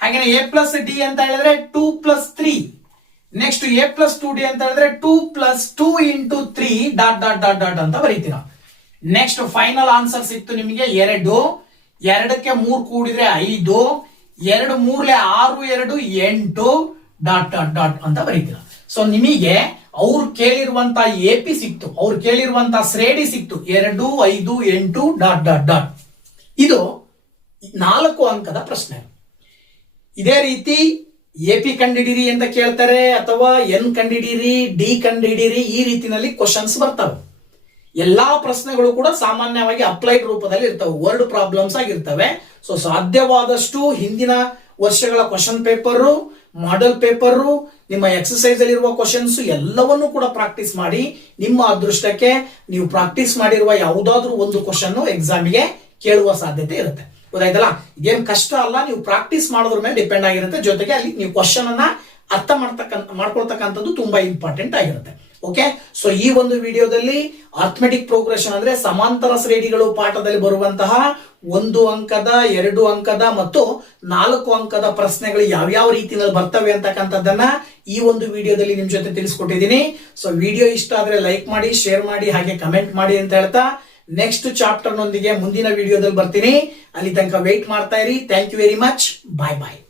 ಹಾಗೆ A+D ಅಂತ ಹೇಳಿದ್ರೆ 2+3, ನೆಕ್ಸ್ಟ್ A+2D ಅಂತ ಹೇಳಿದ್ರೆ 2+2 ಇಂಟು 3 ... ಅಂತ ಬರೀತೀರಾ. ನೆಕ್ಸ್ಟ್ ಫೈನಲ್ ಆನ್ಸರ್ ಸಿಕ್ತು ನಿಮಗೆ 2. 2ಕ್ಕೆ 3 ಕೂಡಿದ್ರೆ 5, 2 3 6 2 8 ... ಅಂತ ಬರೀತೀರಾ. ಸೊ ನಿಮಗೆ ಅವ್ರು ಕೇಳಿರುವಂತ ಎಪಿ ಸಿಕ್ತು, ಅವ್ರು ಕೇಳಿರುವಂತ ಶ್ರೇಣಿ ಸಿಕ್ತು 2, 5, 8 ಡಾಟ್ ಡಾಟ್ ಡಾಟ್. ಇದು 4 ಅಂಕದ ಪ್ರಶ್ನೆ. ಇದೇ ರೀತಿ ಎಪಿ ಕಂಡಿಡಿರಿ ಅಂತ ಕೇಳ್ತಾರೆ, ಅಥವಾ ಎನ್ ಕಂಡಿಡಿರಿ, ಡಿ ಕಂಡಿಡಿರಿ, ಈ ರೀತಿನಲ್ಲಿ ಕ್ವಶನ್ಸ್ ಬರ್ತವೆ. ಎಲ್ಲಾ ಪ್ರಶ್ನೆಗಳು ಕೂಡ ಸಾಮಾನ್ಯವಾಗಿ ಅಪ್ಲೈಡ್ ರೂಪದಲ್ಲಿ ಇರ್ತವೆ, ವರ್ಡ್ ಪ್ರಾಬ್ಲಮ್ಸ್ ಆಗಿರ್ತವೆ. ಸೊ ಸಾಧ್ಯವಾದಷ್ಟು ಹಿಂದಿನ ವರ್ಷಗಳ ಕ್ವಶನ್ ಪೇಪರು, ಮಾಡೆಲ್ ಪೇಪರು, ನಿಮ್ಮ ಎಕ್ಸರ್ಸೈಸ್ ಅಲ್ಲಿ ಇರುವ ಕ್ವಶನ್ಸ್ ಎಲ್ಲವನ್ನೂ ಕೂಡ ಪ್ರಾಕ್ಟೀಸ್ ಮಾಡಿ. ನಿಮ್ಮ ಅದೃಷ್ಟಕ್ಕೆ ನೀವು ಪ್ರಾಕ್ಟೀಸ್ ಮಾಡಿರುವ ಯಾವುದಾದ್ರೂ ಒಂದು ಕ್ವಶನ್ ಎಕ್ಸಾಮಿಗೆ ಕೇಳುವ ಸಾಧ್ಯತೆ ಇರುತ್ತೆ. ಗೊತ್ತಾಯ್ತಲ್ಲ, ಇದೇನು ಕಷ್ಟ ಅಲ್ಲ, ನೀವು ಪ್ರಾಕ್ಟೀಸ್ ಮಾಡೋದ್ರ ಮೇಲೆ ಡಿಪೆಂಡ್ ಆಗಿರುತ್ತೆ. ಜೊತೆಗೆ ಅಲ್ಲಿ ನೀವು ಕ್ವಶನ್ ಅನ್ನ ಅರ್ಥ ಮಾಡ್ಕೊಳ್ತಕ್ಕಂಥದ್ದು ತುಂಬಾ ಇಂಪಾರ್ಟೆಂಟ್ ಆಗಿರುತ್ತೆ. ಓಕೆ, ಸೊ ಈ ಒಂದು ವಿಡಿಯೋದಲ್ಲಿ ಅರ್ಥಮೆಟಿಕ್ ಪ್ರೋಗ್ರೆಷನ್ ಅಂದ್ರೆ ಸಮಾಂತರ ಶ್ರೇಣಿಗಳು ಪಾಠದಲ್ಲಿ ಬರುವಂತಹ 1 ಅಂಕದ, 2 ಅಂಕದ ಮತ್ತು 4 ಅಂಕದ ಪ್ರಶ್ನೆಗಳು ಯಾವ್ಯಾವ ರೀತಿಯಲ್ಲಿ ಬರ್ತವೆ ಅಂತಕ್ಕಂಥದ್ದನ್ನ ಈ ಒಂದು ವಿಡಿಯೋದಲ್ಲಿ ನಿಮ್ ಜೊತೆ ತಿಳಿಸ್ಕೊಟ್ಟಿದ್ದೀನಿ. ಸೊ ವಿಡಿಯೋ ಇಷ್ಟ ಆದ್ರೆ ಲೈಕ್ ಮಾಡಿ, ಶೇರ್ ಮಾಡಿ, ಹಾಗೆ ಕಮೆಂಟ್ ಮಾಡಿ ಅಂತ ಹೇಳ್ತಾ ನೆಕ್ಸ್ಟ್ ಚಾಪ್ಟರ್ ನೊಂದಿಗೆ ಮುಂದಿನ ವಿಡಿಯೋದಲ್ಲಿ ಬರ್ತೀನಿ. ಅಲ್ಲಿ ತನಕ ವೇಟ್ ಮಾಡ್ತಾ ಇರಿ. Thank you very much. Bye bye.